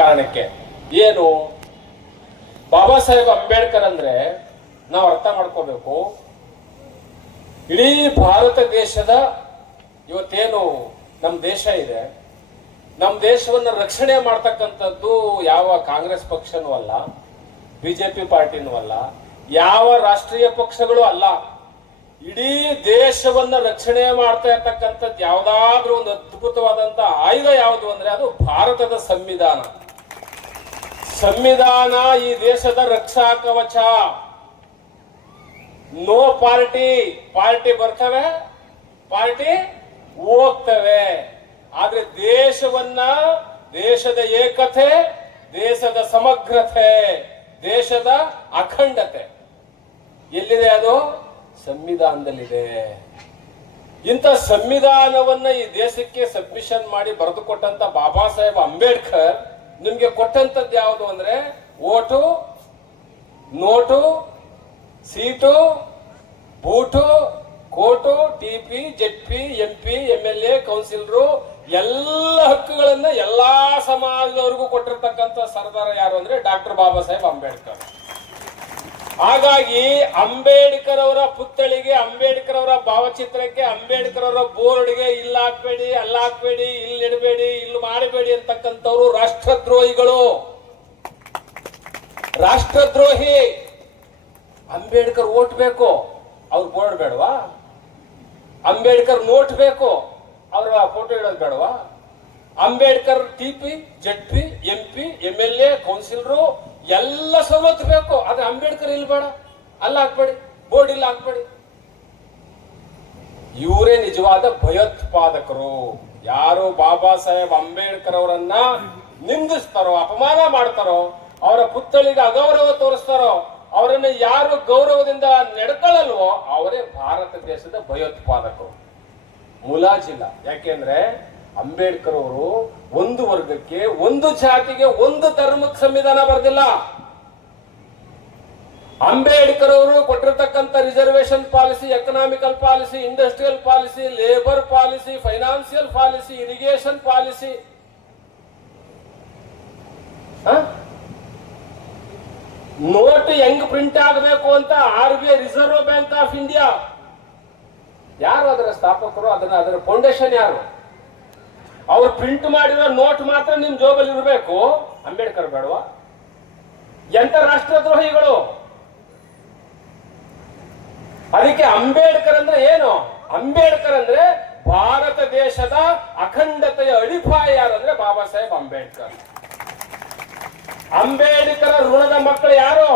ಕಾರಣಕ್ಕೆ. ಏನು ಬಾಬಾ ಸಾಹೇಬ್ ಅಂಬೇಡ್ಕರ್ ಅಂದ್ರೆ ನಾವು ಅರ್ಥ ಮಾಡ್ಕೋಬೇಕು, ಇಡೀ ಭಾರತ ದೇಶದ ಇವತ್ತೇನು ನಮ್ಮ ದೇಶ ಇದೆ, ನಮ್ಮ ದೇಶವನ್ನ ರಕ್ಷಣೆ ಮಾಡ್ತಕ್ಕಂಥದ್ದು ಯಾವ ಕಾಂಗ್ರೆಸ್ ಪಕ್ಷನೂ ಅಲ್ಲ, ಬಿಜೆಪಿ ಪಾರ್ಟಿನೂ ಅಲ್ಲ, ಯಾವ ರಾಷ್ಟ್ರೀಯ ಪಕ್ಷಗಳು ಅಲ್ಲ. ಇಡೀ ದೇಶವನ್ನ ರಕ್ಷಣೆ ಮಾಡ್ತಾ ಇರ್ತಕ್ಕಂಥದ್ದು ಯಾವ್ದಾದ್ರೂ ಒಂದು ಅದ್ಭುತವಾದಂತ ಆಯುಧ ಯಾವುದು ಅಂದ್ರೆ ಅದು ಭಾರತದ ಸಂವಿಧಾನ. ಸಂವಿಧಾನ ಈ ದೇಶದ ರಕ್ಷಾ ಕವಚ. ನೋ ಪಾರ್ಟಿ ಬರ್ತವೆ, ಪಾರ್ಟಿ ಹೋಗ್ತವೆ. ಆದ್ರೆ ದೇಶದ ಏಕತೆ, ದೇಶದ ಸಮಗ್ರತೆ, ದೇಶದ ಅಖಂಡತೆ ಎಲ್ಲಿದೆ? ಅದು ಸಂವಿಧಾನದಲ್ಲಿದೆ. ಇಂಥ ಸಂವಿಧಾನವನ್ನ ಈ ದೇಶಕ್ಕೆ ಸಬ್ಮಿಷನ್ ಮಾಡಿ ಬರೆದು ಕೊಟ್ಟಂತ ಬಾಬಾ ಸಾಹೇಬ್ ಅಂಬೇಡ್ಕರ್ ನಿಮ್ಗೆ ಕೊಟ್ಟಂತದ್ದು ಯಾವುದು ಅಂದ್ರೆ vote, note, seat, boot, coat, TP, ZP, MP, MLA, councillor ಎಲ್ಲ ಹಕ್ಕುಗಳನ್ನ ಎಲ್ಲಾ ಸಮಾಜದವರಿಗೂ ಕೊಟ್ಟಿರ್ತಕ್ಕಂಥ ಸರ್ದಾರ ಯಾರು ಅಂದ್ರೆ ಡಾಕ್ಟರ್ ಬಾಬಾ ಸಾಹೇಬ್ ಅಂಬೇಡ್ಕರ್. ಹಾಗಾಗಿ ಅಂಬೇಡ್ಕರ್ ಅವರ ಪುತ್ಥಳಿಗೆ, ಅಂಬೇಡ್ಕರ್ ಅವರ ಭಾವಚಿತ್ರಕ್ಕೆ, ಅಂಬೇಡ್ಕರ್ ಅವರ ಬೋರ್ಡ್ಗೆ ಇಲ್ಲಿ ಹಾಕ್ಬೇಡಿ, ಅಲ್ಲಿ ಹಾಕ್ಬೇಡಿ, ಇಲ್ಲಿ ಇಡಬೇಡಿ, ಇಲ್ಲಿ ಮಾಡಬೇಡಿ ಅಂತಕ್ಕಂಥವ್ರು ರಾಷ್ಟ್ರದ್ರೋಹಿಗಳು. ರಾಷ್ಟ್ರದ್ರೋಹಿ. ಅಂಬೇಡ್ಕರ್ ಓಟ್ ಬೇಕು, ಅವ್ರ ಬೋರ್ಡ್ ಬೇಡವಾ? ಅಂಬೇಡ್ಕರ್ ನೋಟ್ ಬೇಕು, ಅವರ ಫೋಟೋ ಇಡೋದು ಬೇಡವಾ? Ambedkar TP, ZP, MP, MLA, councillor ಎಲ್ಲ ಸವಲತ್ತು ಬೇಕು. ಆದ್ರೆ ಅಂಬೇಡ್ಕರ್ ಇಲ್ಲಿ ಬೇಡ, ಅಲ್ಲ ಹಾಕ್ಬೇಡಿ, ಬೋರ್ಡ್ ಇಲ್ಲ ಹಾಕ್ಬೇಡಿ. ಇವರೇ ನಿಜವಾದ ಭಯೋತ್ಪಾದಕರು. ಯಾರು ಬಾಬಾ ಸಾಹೇಬ್ ಅಂಬೇಡ್ಕರ್ ಅವರನ್ನ ನಿಂದಿಸ್ತಾರೋ, ಅಪಮಾನ ಮಾಡ್ತಾರೋ, ಅವರ ಪುತ್ಥಳಿಗೆ ಅಗೌರವ ತೋರಿಸ್ತಾರೋ, ಅವರನ್ನ ಯಾರು ಗೌರವದಿಂದ ನಡ್ಕೊಳ್ಳಲ್ವೋ ಅವರೇ ಭಾರತ ದೇಶದ ಭಯೋತ್ಪಾದಕರು. ಮುಲಾಜಿಲ್ಲ. ಯಾಕೆಂದ್ರೆ ಅಂಬೇಡ್ಕರ್ ಅವರು ಒಂದು ವರ್ಗಕ್ಕೆ, ಒಂದು ಜಾತಿಗೆ, ಒಂದು ಧರ್ಮಕ್ಕೆ ಸಂವಿಧಾನ ಬರೆದಿಲ್ಲ. ಅಂಬೇಡ್ಕರ್ ಅವರು ಕೊಟ್ಟಿರ್ತಕ್ಕಂಥ reservation policy, economical policy, industrial policy, labour policy, financial policy, irrigation policy, note ಹೆಂಗ್ ಪ್ರಿಂಟ್ ಆಗಬೇಕು ಅಂತ RBI, reserve bank of India, ಯಾರು ಅದರ ಸ್ಥಾಪಕರು, ಅದರ ಫೌಂಡೇಶನ್ ಯಾರು? ಅವ್ರು ಪ್ರಿಂಟ್ ಮಾಡಿರೋ ನೋಟ್ ಮಾತ್ರ ನಿಮ್ ಜೋಬಲ್ಲಿ ಇರಬೇಕು. ಅಂಬೇಡ್ಕರ್ ಬೇಡವಾ? ಎಂತ ರಾಷ್ಟ್ರದ್ರೋಹಿಗಳು. ಅದಕ್ಕೆ ಅಂಬೇಡ್ಕರ್ ಅಂದ್ರೆ ಏನು? ಅಂಬೇಡ್ಕರ್ ಅಂದ್ರೆ ಭಾರತ ದೇಶದ ಅಖಂಡತೆಯ ಅಡಿಪಾಯ ಯಾರು ಅಂದ್ರೆ ಬಾಬಾ ಸಾಹೇಬ್ ಅಂಬೇಡ್ಕರ್. ಅಂಬೇಡ್ಕರ್ ಋಣದ ಮಕ್ಕಳು ಯಾರು?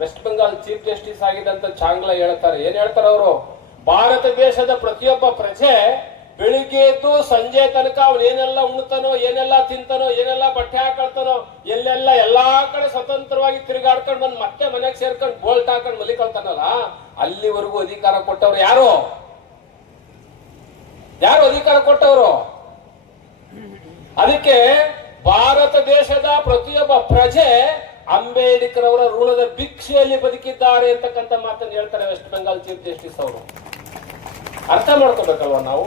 ವೆಸ್ಟ್ ಬೆಂಗಾಲ್ ಚೀಫ್ ಜಸ್ಟಿಸ್ ಆಗಿದ್ದಂತ ಚಾಂಗ್ಲಾ ಹೇಳ್ತಾರೆ. ಏನ್ ಹೇಳ್ತಾರೆ ಅವರು? ಭಾರತ ದೇಶದ ಪ್ರತಿಯೊಬ್ಬ ಪ್ರಜೆ ಬೆಳಿಗ್ಗೆ ಎದ್ದು ಸಂಜೆ ತನಕ ಅವನು ಏನೆಲ್ಲ ಉಣ್ತಾನೋ, ಏನೆಲ್ಲ ತಿಂತಾನೋ, ಏನೆಲ್ಲ ಬಟ್ಟೆ ಹಾಕೊಳ್ತಾನೋ, ಎಲ್ಲೆಲ್ಲ ಎಲ್ಲಾ ಕಡೆ ಸ್ವತಂತ್ರವಾಗಿ ತಿರುಗಾಡ್ಕೊಂಡು ಬಂದು ಮತ್ತೆ ಮನೆಗೆ ಸೇರ್ಕೊಂಡು ಬೋಲ್ಟ್ ಹಾಕೊಂಡು ಮಲಿಕೊಳ್ತಾನಲ್ಲ, ಅಲ್ಲಿವರೆಗೂ ಅಧಿಕಾರ ಕೊಟ್ಟವ್ರು ಯಾರು? ಅಧಿಕಾರ ಕೊಟ್ಟವರು? ಅದಕ್ಕೆ ಭಾರತ ದೇಶದ ಪ್ರತಿಯೊಬ್ಬ ಪ್ರಜೆ ಅಂಬೇಡ್ಕರ್ ಅವರ ಋಣದ ಭಿಕ್ಷೆಯಲ್ಲಿ ಬದುಕಿದ್ದಾರೆ ಅಂತಕ್ಕಂಥ ಮಾತನ್ನು ಹೇಳ್ತಾರೆ ವೆಸ್ಟ್ ಬೆಂಗಾಲ್ ಚೀಫ್ ಜಸ್ಟಿಸ್ ಅವರು. ಅರ್ಥ ಮಾಡ್ಕೋಬೇಕಲ್ವ ನಾವು?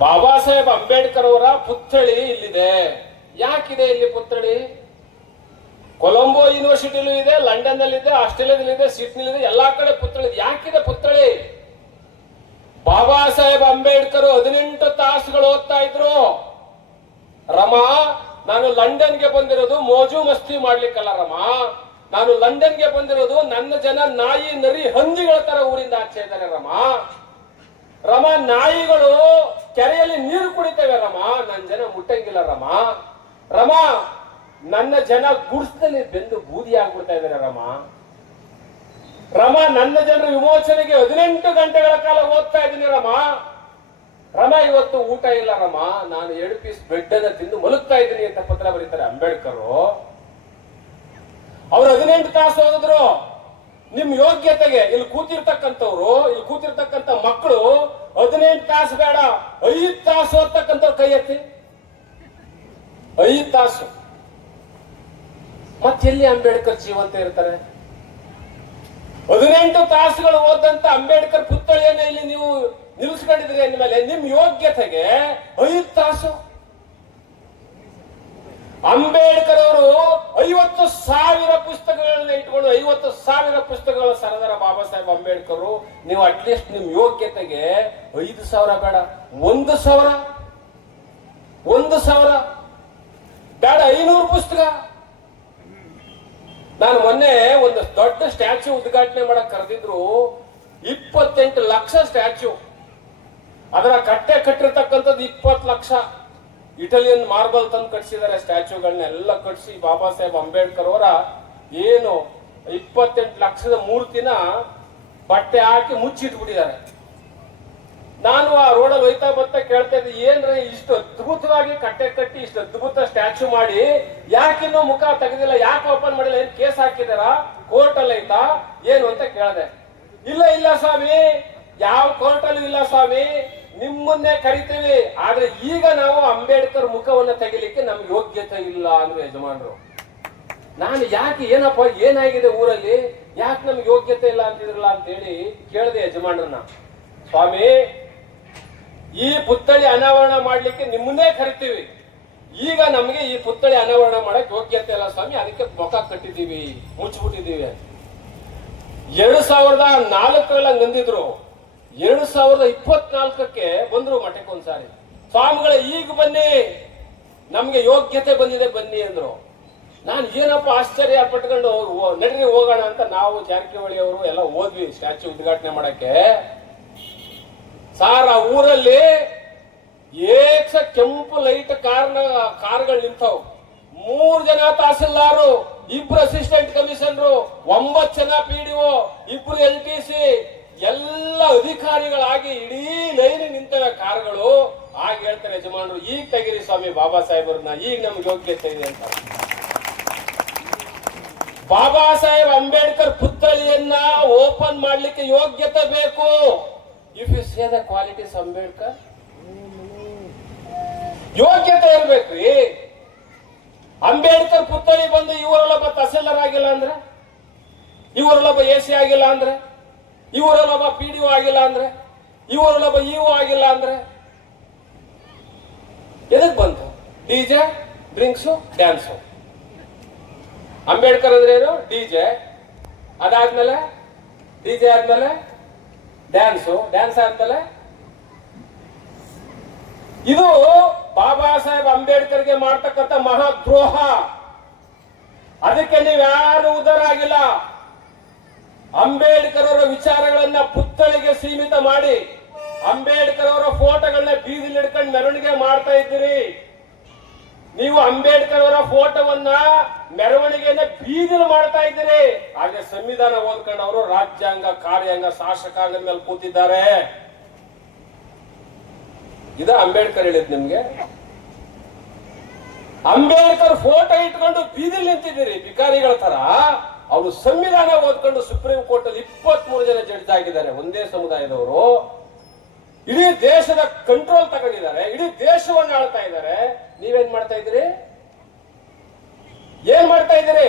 ಬಾಬಾ ಸಾಹೇಬ್ ಅಂಬೇಡ್ಕರ್ ಅವರ ಪುತ್ಥಳಿ ಇಲ್ಲಿದೆ. ಯಾಕಿದೆ ಇಲ್ಲಿ ಪುತ್ಥಳಿ? ಕೊಲಂಬೋ ಯೂನಿವರ್ಸಿಟಿಲೂ ಇದೆ, ಲಂಡನ್ ನಲ್ಲಿ ಇದೆ, ಆಸ್ಟ್ರೇಲಿಯಾದಲ್ಲಿ ಇದೆ, ಸಿಡ್ನಿಲಿ ಇದೆ, ಎಲ್ಲಾ ಕಡೆ ಪುತ್ಥಳಿ. ಯಾಕಿದೆ ಪುತ್ಥಳಿ? ಬಾಬಾ ಸಾಹೇಬ್ ಅಂಬೇಡ್ಕರ್ 18 ತಾಸುಗಳು ಓದ್ತಾ ಇದ್ರು. ರಮಾ, ನಾನು ಲಂಡನ್ಗೆ ಬಂದಿರೋದು ಮೋಜು ಮಸ್ತಿ ಮಾಡ್ಲಿಕ್ಕಲ್ಲ ರಮಾ, ನಾನು ಲಂಡನ್ಗೆ ಬಂದಿರೋದು ನನ್ನ ಜನ ನಾಯಿ, ನರಿ, ಹಂದಿಗಳ ತರ ಊರಿಂದ ಆಚೆ ಇದ್ದಾರೆ ರಮಾ, ನಾಯಿಗಳು ಕೆರೆಯಲ್ಲಿ ನೀರು ಕುಡಿತೇವೆ ರಮಾ, ನನ್ನ ಜನ ಮುಟ್ಟಂಗಿಲ್ಲ ರಮಾ, ನನ್ನ ಜನ ಗುಡ್ಸ್ದಲ್ಲಿ ಬೆಂದು ಬೂದಿ ಆಗ್ಬಿಡ್ತಾ ಇದ್ದಾರೆ ರಮಾ, ನನ್ನ ಜನರ ವಿಮೋಚನೆಗೆ 18 ಗಂಟೆಗಳ ಕಾಲ ಓದ್ತಾ ಇದ್ದೀನಿ ರಮಾ, ಇವತ್ತು ಊಟ ಇಲ್ಲ ರಮಾ, ನಾನು 2 ಪೀಸ್ ಬ್ರೆಡ್ ಅನ್ನ ತಿಂದು ಮಲಗ್ತಾ ಇದ್ದೀನಿ ಅಂತ ಪತ್ರ ಬರೀತಾರೆ ಅಂಬೇಡ್ಕರ್. ಅವ್ರು 18 ತಾಸು ಓದಿದ್ರು. ನಿಮ್ ಯೋಗ್ಯತೆಗೆ ಇಲ್ಲಿ ಕೂತಿರ್ತಕ್ಕಂಥ ಮಕ್ಕಳು 18 ತಾಸು ಬೇಡ, 5 ತಾಸು ಓದ್ತಕ್ಕಂಥವ್ರು ಕೈ ಎತ್ತಿ. 5 ತಾಸು. ಮತ್ತೆಲ್ಲಿ ಅಂಬೇಡ್ಕರ್ ಜೀವಂತ ಇರ್ತಾರೆ? 18 ತಾಸುಗಳು ಓದಂತ ಅಂಬೇಡ್ಕರ್ ಪುತ್ಥಳಿಯನ್ನ ಇಲ್ಲಿ ನೀವು ನಿಲ್ಲಿಸ್ಕೊಂಡಿದ್ರಿ ಅಂದ್ಮೇಲೆ ನಿಮ್ ಯೋಗ್ಯತೆಗೆ 5 ತಾಸು ಕಾಸು. ಅಂಬೇಡ್ಕರ್ ಅವರು 50,000 ಪುಸ್ತಕಗಳನ್ನ ಇಟ್ಕೊಂಡು 50,000 ಪುಸ್ತಕಗಳ ಸರದಾರ ಬಾಬಾ ಸಾಹೇಬ್ ಅಂಬೇಡ್ಕರ್. ನೀವು ಅಟ್ಲೀಸ್ಟ್ ನಿಮ್ ಯೋಗ್ಯತೆಗೆ 5,000 ಬೇಡ, 1,000 ಬೇಡ, 500 ಪುಸ್ತಕ. ನಾನು ಮೊನ್ನೆ ಒಂದು ದೊಡ್ಡ ಸ್ಟ್ಯಾಚ್ಯೂ ಉದ್ಘಾಟನೆ ಮಾಡಕ್ ಕರೆದಿದ್ರು. 28 ಲಕ್ಷ ಸ್ಟ್ಯಾಚ್ಯೂ. ಅದರ ಕಟ್ಟಿರ್ತಕ್ಕಂಥದ್ದು 20 ಲಕ್ಷ. ಇಟಾಲಿಯನ್ ಮಾರ್ಬಲ್ ತಂದು ಕಟ್ಸಿದ್ದಾರೆ ಸ್ಟ್ಯಾಚ್ಯೂಗಳನ್ನೆಲ್ಲ ಕಟ್ಸಿ ಬಾಬಾ ಸಾಹೇಬ್ ಅಂಬೇಡ್ಕರ್ ಅವರ ಏನು 28 ಲಕ್ಷದ ಮೂರ್ತಿನ ಬಟ್ಟೆ ಹಾಕಿ ಮುಚ್ಚಿಟ್ಬಿಟ್ಟಿದ್ದಾರೆ. ನಾನು ಆ ರೋಡಲ್ಲಿ ಹೋಯ್ತಾ ಬರ್ತಾ ಕೇಳ್ತಾ ಇದ್ದೆ, ಏನ್ರ ಇಷ್ಟು ಅದ್ಭುತವಾಗಿ ಕಟ್ಟಿ ಇಷ್ಟು ಅದ್ಭುತ ಸ್ಟ್ಯಾಚ್ಯೂ ಮಾಡಿ ಯಾಕಿನ್ನೂ ಮುಖ ತೆಗೆದಿಲ್ಲ, ಯಾಕೆ ಓಪನ್ ಮಾಡಿಲ್ಲ, ಏನ್ ಕೇಸ್ ಹಾಕಿದಾರ, ಕೋರ್ಟ್ ಅಲ್ಲಿ ಐತಾ ಏನು ಅಂತ ಕೇಳಿದೆ. ಇಲ್ಲ ಸ್ವಾಮಿ, ಯಾವ ಕೋರ್ಟಲ್ಲೂ ಇಲ್ಲ ಸ್ವಾಮಿ, ನಿಮ್ಮನ್ನೇ ಕರಿತೀವಿ, ಆದ್ರೆ ಈಗ ನಾವು ಅಂಬೇಡ್ಕರ್ ಮುಖವನ್ನ ತೆಗಿಲಿಕ್ಕೆ ನಮ್ಗೆ ಯೋಗ್ಯತೆ ಇಲ್ಲ ಅಂದ್ರೆ ಯಜಮಾನ್ರು. ನಾನು ಯಾಕೆ, ಏನಪ್ಪ ಏನಾಗಿದೆ ಊರಲ್ಲಿ, ಯಾಕೆ ನಮ್ಗೆ ಯೋಗ್ಯತೆ ಇಲ್ಲ ಅಂತಿದ್ರಲ್ಲ ಅಂತ ಹೇಳಿ ಕೇಳಿದೆ ಯಜಮಾನ್ರನ್ನ. ಸ್ವಾಮಿ, ಈ ಪುತ್ಥಳಿ ಅನಾವರಣ ಮಾಡ್ಲಿಕ್ಕೆ ನಿಮ್ಮನ್ನೇ ಕರಿತೀವಿ, ಈಗ ನಮ್ಗೆ ಈ ಪುತ್ಥಳಿ ಅನಾವರಣ ಮಾಡಕ್ ಯೋಗ್ಯತೆ ಇಲ್ಲ ಸ್ವಾಮಿ, ಅದಕ್ಕೆ ಮುಖ ಕಟ್ಟಿದೀವಿ, ಮುಚ್ಚಿಬಿಟ್ಟಿದೀವಿ. 2004 ನಂದಿದ್ರು. 2024 ಬಂದ್ರು ಮಠಕ್ಕೆ ಒಂದ್ಸಾರಿ. ಸ್ವಾಮಿಗಳೇ ಈಗ ಬನ್ನಿ, ನಮ್ಗೆ ಯೋಗ್ಯತೆ ಬಂದಿದೆ ಬನ್ನಿ ಅಂದ್ರು. ನಾನು ಏನಪ್ಪ ಆಶ್ಚರ್ಯ ಪಟ್ಕೊಂಡು ನಡ್ರಿ ಹೋಗೋಣ ಅಂತ ನಾವು ಜಾರಕಿಹೊಳಿ ಅವರು ಎಲ್ಲ ಹೋದ್ವಿ ಸ್ಟ್ಯಾಚ್ಯೂ ಉದ್ಘಾಟನೆ ಮಾಡಕ್ಕೆ. ಸಾರ್, ಆ ಊರಲ್ಲಿ ಕೆಂಪು ಲೈಟ್ ಕಾರ್ಗಳು ನಿಂತವು. 3 ಜನ ತಹಸೀಲ್ದಾರು, 2 ಅಸಿಸ್ಟೆಂಟ್ ಕಮಿಷನರು, 9 ಜನ PDO, 2 LTC ಎಲ್ಲ ಅಧಿಕಾರಿಗಳಾಗಿ ಇಡೀ ಲೈನ್ ನಿಂತವೆ ಕಾರುಗಳು. ಆಗ ಹೇಳ್ತಾರೆ ಯಜಮಾನರು, ಈಗ ತೆಗಿರಿ ಸ್ವಾಮಿ ಬಾಬಾ ಸಾಹೇಬ್ರನ್ನ, ಈಗ ನಮ್ಗೆ ಯೋಗ್ಯತೆ ಇದೆ ಅಂತ. ಬಾಬಾ ಸಾಹೇಬ್ ಅಂಬೇಡ್ಕರ್ ಪುತ್ಥಳಿಯನ್ನ ಓಪನ್ ಮಾಡ್ಲಿಕ್ಕೆ ಯೋಗ್ಯತೆ ಬೇಕು. If you say the qualities Ambedkar, ಯೋಗ್ಯತೆ ಇರ್ಬೇಕ್ರಿ. ಅಂಬೇಡ್ಕರ್ ಪುತ್ಥಳಿ ಬಂದು ಇವರಲ್ಲೊಬ್ಬ ತಹಸೀಲ್ದಾರ್ ಆಗಿಲ್ಲ ಅಂದ್ರೆ, ಇವರಲ್ಲೊಬ್ಬ AC ಆಗಿಲ್ಲ ಅಂದ್ರೆ, ಇವರಲ್ಲೊಬ್ಬ PDO ಆಗಿಲ್ಲ ಅಂದ್ರೆ, ಇವರಲ್ಲೊಬ್ಬ EO ಆಗಿಲ್ಲ ಅಂದ್ರೆ ಎದಕ್ ಬಂತು? DJ, drinks, dance. ಅಂಬೇಡ್ಕರ್ ಅಂದ್ರೆ ಏನು? DJ, ಅದಾದ್ಮೇಲೆ DJ ಆದ್ಮೇಲೆ ಡ್ಯಾನ್ಸ್ ಆದ್ಮೇಲೆ ಇದು ಬಾಬಾ ಸಾಹೇಬ್ ಅಂಬೇಡ್ಕರ್ಗೆ ಮಾಡ್ತಕ್ಕಂಥ ಮಹಾದ್ರೋಹ. ಅದಕ್ಕೆ ನೀವ್ಯಾರು ಉದಾರ ಆಗಿಲ್ಲ. ಅಂಬೇಡ್ಕರ್ ಅವರ ವಿಚಾರಗಳನ್ನ ಪುತ್ಥಳಿಗೆ ಸೀಮಿತ ಮಾಡಿ ಅಂಬೇಡ್ಕರ್ ಅವರ ಫೋಟೋಗಳನ್ನ ಬೀದಿಲಿ ಹಿಡ್ಕೊಂಡು ಮೆರವಣಿಗೆ ಮಾಡ್ತಾ ಇದ್ದೀರಿ. ನೀವು ಅಂಬೇಡ್ಕರ್ ಅವರ ಫೋಟೋವನ್ನ ಮೆರವಣಿಗೆಯನ್ನ ಬೀದಿಲು ಮಾಡ್ತಾ ಇದ್ದೀರಿ. ಹಾಗೆ ಸಂವಿಧಾನ ಓದ್ಕೊಂಡು ಅವರು ರಾಜ್ಯಾಂಗ, ಕಾರ್ಯಾಂಗ, ಶಾಸಕಾಂಗದ ಮೇಲೆ ಕೂತಿದ್ದಾರೆ. ಇದ ಅಂಬೇಡ್ಕರ್ ಹೇಳಿದ್ ನಿಮ್ಗೆ? ಅಂಬೇಡ್ಕರ್ ಫೋಟೋ ಇಟ್ಕೊಂಡು ಬೀದಿಲಿ ನಿಂತಿದ್ದೀರಿ ಭಿಕಾರಿಗಳ ತರ. ಅವರು ಸಂವಿಧಾನ ಓದ್ಕೊಂಡು ಸುಪ್ರೀಂ ಕೋರ್ಟ್ ಅಲ್ಲಿ 23 ಜನ ಜಡ್ಜ್ ಆಗಿದ್ದಾರೆ, ಒಂದೇ ಸಮುದಾಯದವರು. ಇಡೀ ದೇಶದ ಕಂಟ್ರೋಲ್ ತಗೊಂಡಿದ್ದಾರೆ, ಇಡೀ ದೇಶವನ್ನು ಆಳ್ತಾ ಇದ್ದಾರೆ. ನೀವೇನ್ ಮಾಡ್ತಾ ಇದ್ದೀರಿ? ಏನ್ ಮಾಡ್ತಾ ಇದ್ದೀರಿ?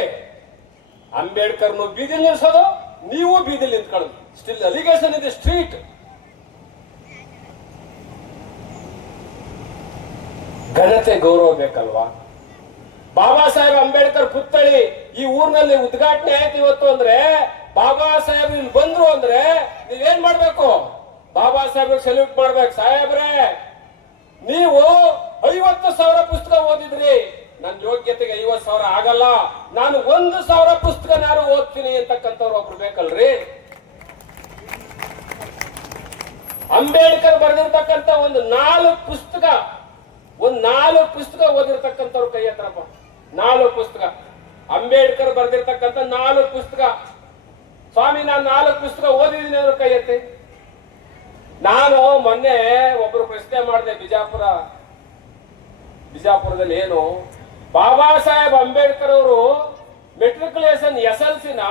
ಅಂಬೇಡ್ಕರ್ನು ಬೀದಿಲಿ ನಿಲ್ಸೋದು, ನೀವು ಬೀದಿಲಿ ನಿಂತ್ಕೊಳ್ಳೋದು. ಸ್ಟಿಲ್ ಅಲಿಗೇಷನ್ ಇದೆ ಸ್ಟ್ರೀಟ್. ಘನತೆ, ಗೌರವ ಬೇಕಲ್ವಾ? ಬಾಬಾ ಸಾಹೇಬ್ ಅಂಬೇಡ್ಕರ್ ಪುತ್ಥಳಿ ಈ ಊರಿನಲ್ಲಿ ಉದ್ಘಾಟನೆ ಆಯ್ತು ಇವತ್ತು ಅಂದ್ರೆ, ಬಾಬಾ ಸಾಹೇಬ್ ಇಲ್ಲಿ ಬಂದ್ರು ಅಂದ್ರೆ ನೀವೇನ್ ಮಾಡ್ಬೇಕು? ಬಾಬಾ ಸಾಹೇಬ್ ಸಲ್ಯೂಟ್ ಮಾಡ್ಬೇಕು. ಸಾಹೇಬ್ರೆ, ನೀವು 50,000 ಪುಸ್ತಕ ಓದಿದ್ರಿ, ನನ್ನ ಯೋಗ್ಯತೆಗೆ 50,000 ಆಗಲ್ಲ, ನಾನು 1,000 ಪುಸ್ತಕ ನಾನು ಓದ್ತೀನಿ ಅಂತಕ್ಕಂಥವ್ರು ಒಬ್ರು ಬೇಕಲ್ರಿ. ಅಂಬೇಡ್ಕರ್ ಬರೆದಿರ್ತಕ್ಕಂಥ ಒಂದು 4 ಪುಸ್ತಕ ಓದಿರ್ತಕ್ಕಂಥವ್ರು ಕೈ ಹತ್ರಪ್ಪ. 4 ಪುಸ್ತಕ ಅಂಬೇಡ್ಕರ್ ಬರೆದಿರ್ತಕ್ಕಂಥ 4 ಪುಸ್ತಕ. ಸ್ವಾಮಿ, ನಾನು 4 ಪುಸ್ತಕ ಓದಿದ್ದೀನಿ ಅವ್ರ ಕೈ ಎತ್ತಿ. ನಾನು ಮೊನ್ನೆ ಒಬ್ರು ಪ್ರಶ್ನೆ ಮಾಡಿದೆ, ಬಿಜಾಪುರದಲ್ಲಿ ಏನು ಬಾಬಾ ಸಾಹೇಬ್ ಅಂಬೇಡ್ಕರ್ ಅವರು ಮೆಟ್ರಿಕ್ಯುಲೇಷನ್ SLC-ನ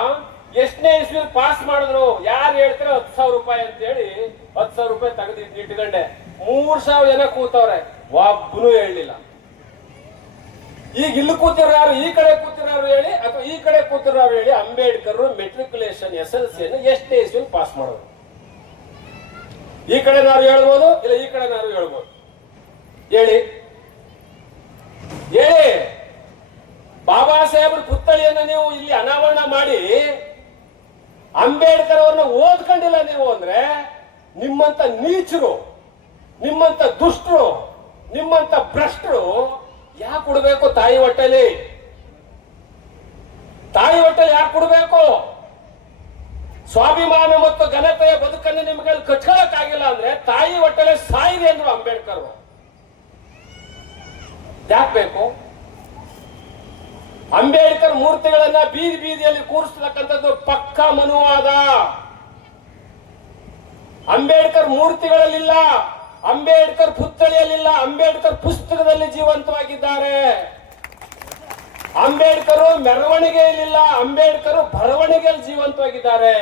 ಎಷ್ಟನೇ ಇಸ್ವಿ ಪಾಸ್ ಮಾಡಿದ್ರು? ಯಾರು ಹೇಳ್ತಾರೆ? 10,000 ರೂಪಾಯಿ ಅಂತ ಹೇಳಿ 10,000 ರೂಪಾಯಿ ತೆಗೆದು ಇಟ್ಕೊಂಡೆ. 3,000 ಜನ ಕೂತವ್ರೆ, ಒಬ್ಬನು ಹೇಳಲಿಲ್ಲ. ಈಗ ಇಲ್ಲಿ ಕೂತಿರೋರು, ಈ ಕಡೆ ಕೂತಿರೋರು ಹೇಳಿ, ಅಥವಾ ಈ ಕಡೆ ಕೂತಿರೋರು ಹೇಳಿ, ಅಂಬೇಡ್ಕರ್ ಮೆಟ್ರಿಕ್ಯುಲೇಷನ್ SLC-ಯನ್ನು ಎಷ್ಟನೇ ಇಸ್ವಿ ಪಾಸ್ ಮಾಡೋದು? ಈ ಕಡೆ ನಾವು ಹೇಳ್ಬೋದು, ಇಲ್ಲ ಈ ಕಡೆ ನಾವು ಹೇಳ್ಬೋದು. ಹೇಳಿ. ಹೇಳಿ. ಬಾಬಾ ಸಾಹೇಬ್ರ ಪುತ್ಥಳಿಯನ್ನು ನೀವು ಇಲ್ಲಿ ಅನಾವರಣ ಮಾಡಿ ಅಂಬೇಡ್ಕರ್ ಅವ್ರನ್ನ ಓದ್ಕೊಂಡಿಲ್ಲ ನೀವು ಅಂದ್ರೆ ನಿಮ್ಮಂತ ನೀಚರು, ನಿಮ್ಮಂತ ದುಷ್ಟರು, ನಿಮ್ಮಂತ ಭ್ರಷ್ಟರು ಯಾಕೆ ಕೊಡ್ಬೇಕು ತಾಯಿ ಹೊಟ್ಟೆಲಿ? ತಾಯಿ ಹೊಟ್ಟೆಲಿ ಯಾಕೆ ಕೊಡ್ಬೇಕು? ಸ್ವಾಭಿಮಾನ ಮತ್ತು ಘನತೆಯ ಬದುಕನ್ನು ನಿಮಗೆ ಕಟ್ಕೊಳಕ್ಕಾಗಿಲ್ಲ ಅಂದ್ರೆ ತಾಯಿ ಹೊಟ್ಟೆಲೆ ಸಾಯಿದೆ ಅಂದ್ರು ಅಂಬೇಡ್ಕರ್. ಯಾಕೆ ಬೇಕು? ಅಂಬೇಡ್ಕರ್ ಮೂರ್ತಿಗಳನ್ನ ಬೀದಿ ಬೀದಿಯಲ್ಲಿ ಕೂರಿಸ್ತಕ್ಕಂಥದ್ದು ಪಕ್ಕ ಮನುವಾದ. ಅಂಬೇಡ್ಕರ್ ಮೂರ್ತಿಗಳಲ್ಲಿಲ್ಲ, ಅಂಬೇಡ್ಕರ್ ಪುತ್ಥಳಿಯಲ್ಲಿಲ್ಲ, ಅಂಬೇಡ್ಕರ್ ಪುಸ್ತಕದಲ್ಲಿ ಜೀವಂತವಾಗಿದ್ದಾರೆ. ಅಂಬೇಡ್ಕರ್ ಮೆರವಣಿಗೆಯಲ್ಲಿಲ್ಲ, ಅಂಬೇಡ್ಕರ್ ಬರವಣಿಗೆಯಲ್ಲಿ ಜೀವಂತವಾಗಿದ್ದಾರೆ.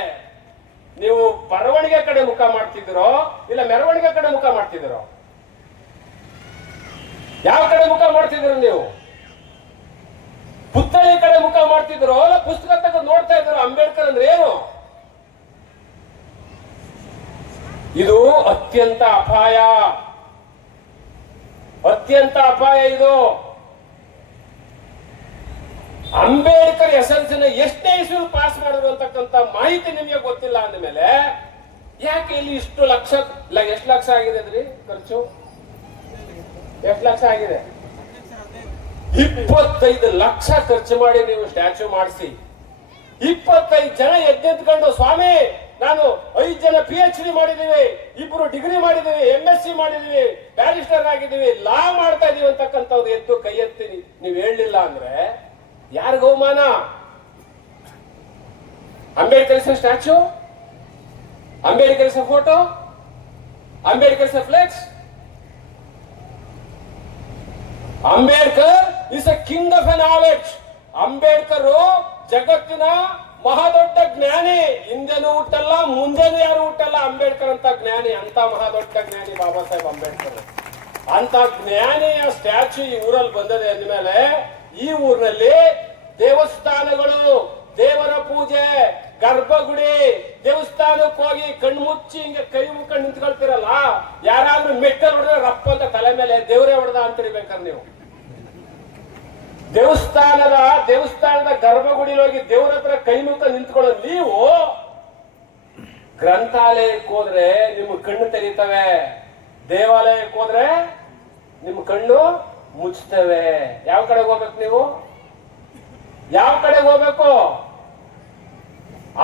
ನೀವು ಬರವಣಿಗೆ ಕಡೆ ಮುಖ ಮಾಡ್ತಿದ್ದೀರೋ ಇಲ್ಲ ಮೆರವಣಿಗೆ ಕಡೆ ಮುಖ ಮಾಡ್ತಿದ್ದೀರೋ? ಯಾವ ಕಡೆ ಮುಖ ಮಾಡ್ತಿದ್ದೀರೋ ನೀವು? ಪುತ್ಥಳಿ ಕಡೆ ಮುಖ ಮಾಡ್ತಿದ್ರು ಅಲ್ಲ ಪುಸ್ತಕ ತೆಗೆದು ನೋಡ್ತಾ ಇದ್ರು ಅಂಬೇಡ್ಕರ್ ಅಂದ್ರೆ ಏನು? ಇದು ಅತ್ಯಂತ ಅಪಾಯ, ಅತ್ಯಂತ ಅಪಾಯ ಇದು. ಅಂಬೇಡ್ಕರ್ ಎಸ್ಎಲ್ಸಿನ ಎಷ್ಟನೇ ಇಸ್ವಿಲ್ ಪಾಸ್ ಮಾಡಿದ್ರು ಅಂತಕ್ಕಂಥ ಮಾಹಿತಿ ನಿಮಗೆ ಗೊತ್ತಿಲ್ಲ ಅಂದಮೇಲೆ ಯಾಕೆ ಇಲ್ಲಿ ಇಷ್ಟು ಲಕ್ಷ ಎಷ್ಟು ಲಕ್ಷ ಆಗಿದೆ ಅಂದ್ರಿ ಖರ್ಚು? ಎಷ್ಟು ಲಕ್ಷ ಆಗಿದೆ? 25 ಲಕ್ಷ ಖರ್ಚು ಮಾಡಿ ನೀವು ಸ್ಟ್ಯಾಚ್ಯೂ ಮಾಡಿಸಿ 25 ಜನ ಎದ್ದೆತ್ಕೊಂಡು ಸ್ವಾಮಿ ನಾನು 5 ಜನ PhD ಮಾಡಿದೀವಿ, 2 ಡಿಗ್ರಿ ಮಾಡಿದೀವಿ, MSc ಮಾಡಿದೀವಿ, ಬ್ಯಾರಿಸ್ಟರ್ ಆಗಿದ್ದೀವಿ, ಲಾ ಮಾಡ್ತಾ ಇದೀವಿ ಅಂತಕ್ಕಂಥವ್ರು ಎದ್ದು ಕೈ ಎತ್ತೀನಿ ನೀವು ಹೇಳಲಿಲ್ಲ ಅಂದ್ರೆ ಯಾರಿಗ ಅವಮಾನ? Ambedkar statue, Ambedkar photo, Ambedkar flex. Ambedkar is a king of knowledge. Ambedkar ಜಗತ್ತಿನ ಮಹಾದೊಡ್ಡ ಜ್ಞಾನಿ. ಹಿಂದೆನೂ ಹುಟ್ಟಲ್ಲ, ಮುಂದೆನೂ ಯಾರು ಹುಟ್ಟಲ್ಲ ಅಂಬೇಡ್ಕರ್ ಅಂತ ಜ್ಞಾನಿ. ಅಂತ ಮಹಾದೊಡ್ಡ ಜ್ಞಾನಿ ಬಾಬಾ ಸಾಹೇಬ್ ಅಂಬೇಡ್ಕರ್. ಅಂತ ಜ್ಞಾನಿಯ ಸ್ಟ್ಯಾಚ್ಯೂ ಈ ಊರಲ್ಲಿ ಬಂದದೆ ಅಂದ್ಮೇಲೆ ಈ ಊರಿನಲ್ಲಿ ದೇವಸ್ಥಾನಗಳು, ದೇವರ ಪೂಜೆ, ಗರ್ಭಗುಡಿ, ದೇವಸ್ಥಾನಕ್ಕೆ ಹೋಗಿ ಕಣ್ಮುಚ್ಚಿ ಹಿಂಗೆ ಕೈ ಮುಕ್ಕೊಂಡು ನಿಂತ್ಕೊಳ್ತಿರಲ್ಲ, ಯಾರಾದ್ರೂ ಮೆಟ್ಟಲ್ ಹೊಡೆದ್ರೆ ರಪ್ಪ ಅಂತ ತಲೆ ಮೇಲೆ ದೇವರೇ ಹೊಡೆದ ಅಂತಿರ್ಬೇಕಾದ್ರೆ ನೀವು ದೇವಸ್ಥಾನದ ಗರ್ಭಗುಡಿಲಿ ಹೋಗಿ ದೇವರ ಹತ್ರ ಕೈ ಮುಖ ನಿಂತ್ಕೊಳ್ಳೋ ನೀವು ಗ್ರಂಥಾಲಯಕ್ಕೆ ಹೋದ್ರೆ ನಿಮ್ಮ ಕಣ್ಣು ತೆರೀತವೆ, ದೇವಾಲಯಕ್ಕೆ ಹೋದ್ರೆ ನಿಮ್ಮ ಕಣ್ಣು ಮುಚ್ತವೆ. ಯಾವ ಕಡೆಗೆ ಹೋಗ್ಬೇಕು ನೀವು? ಯಾವ ಕಡೆಗೆ ಹೋಗ್ಬೇಕು?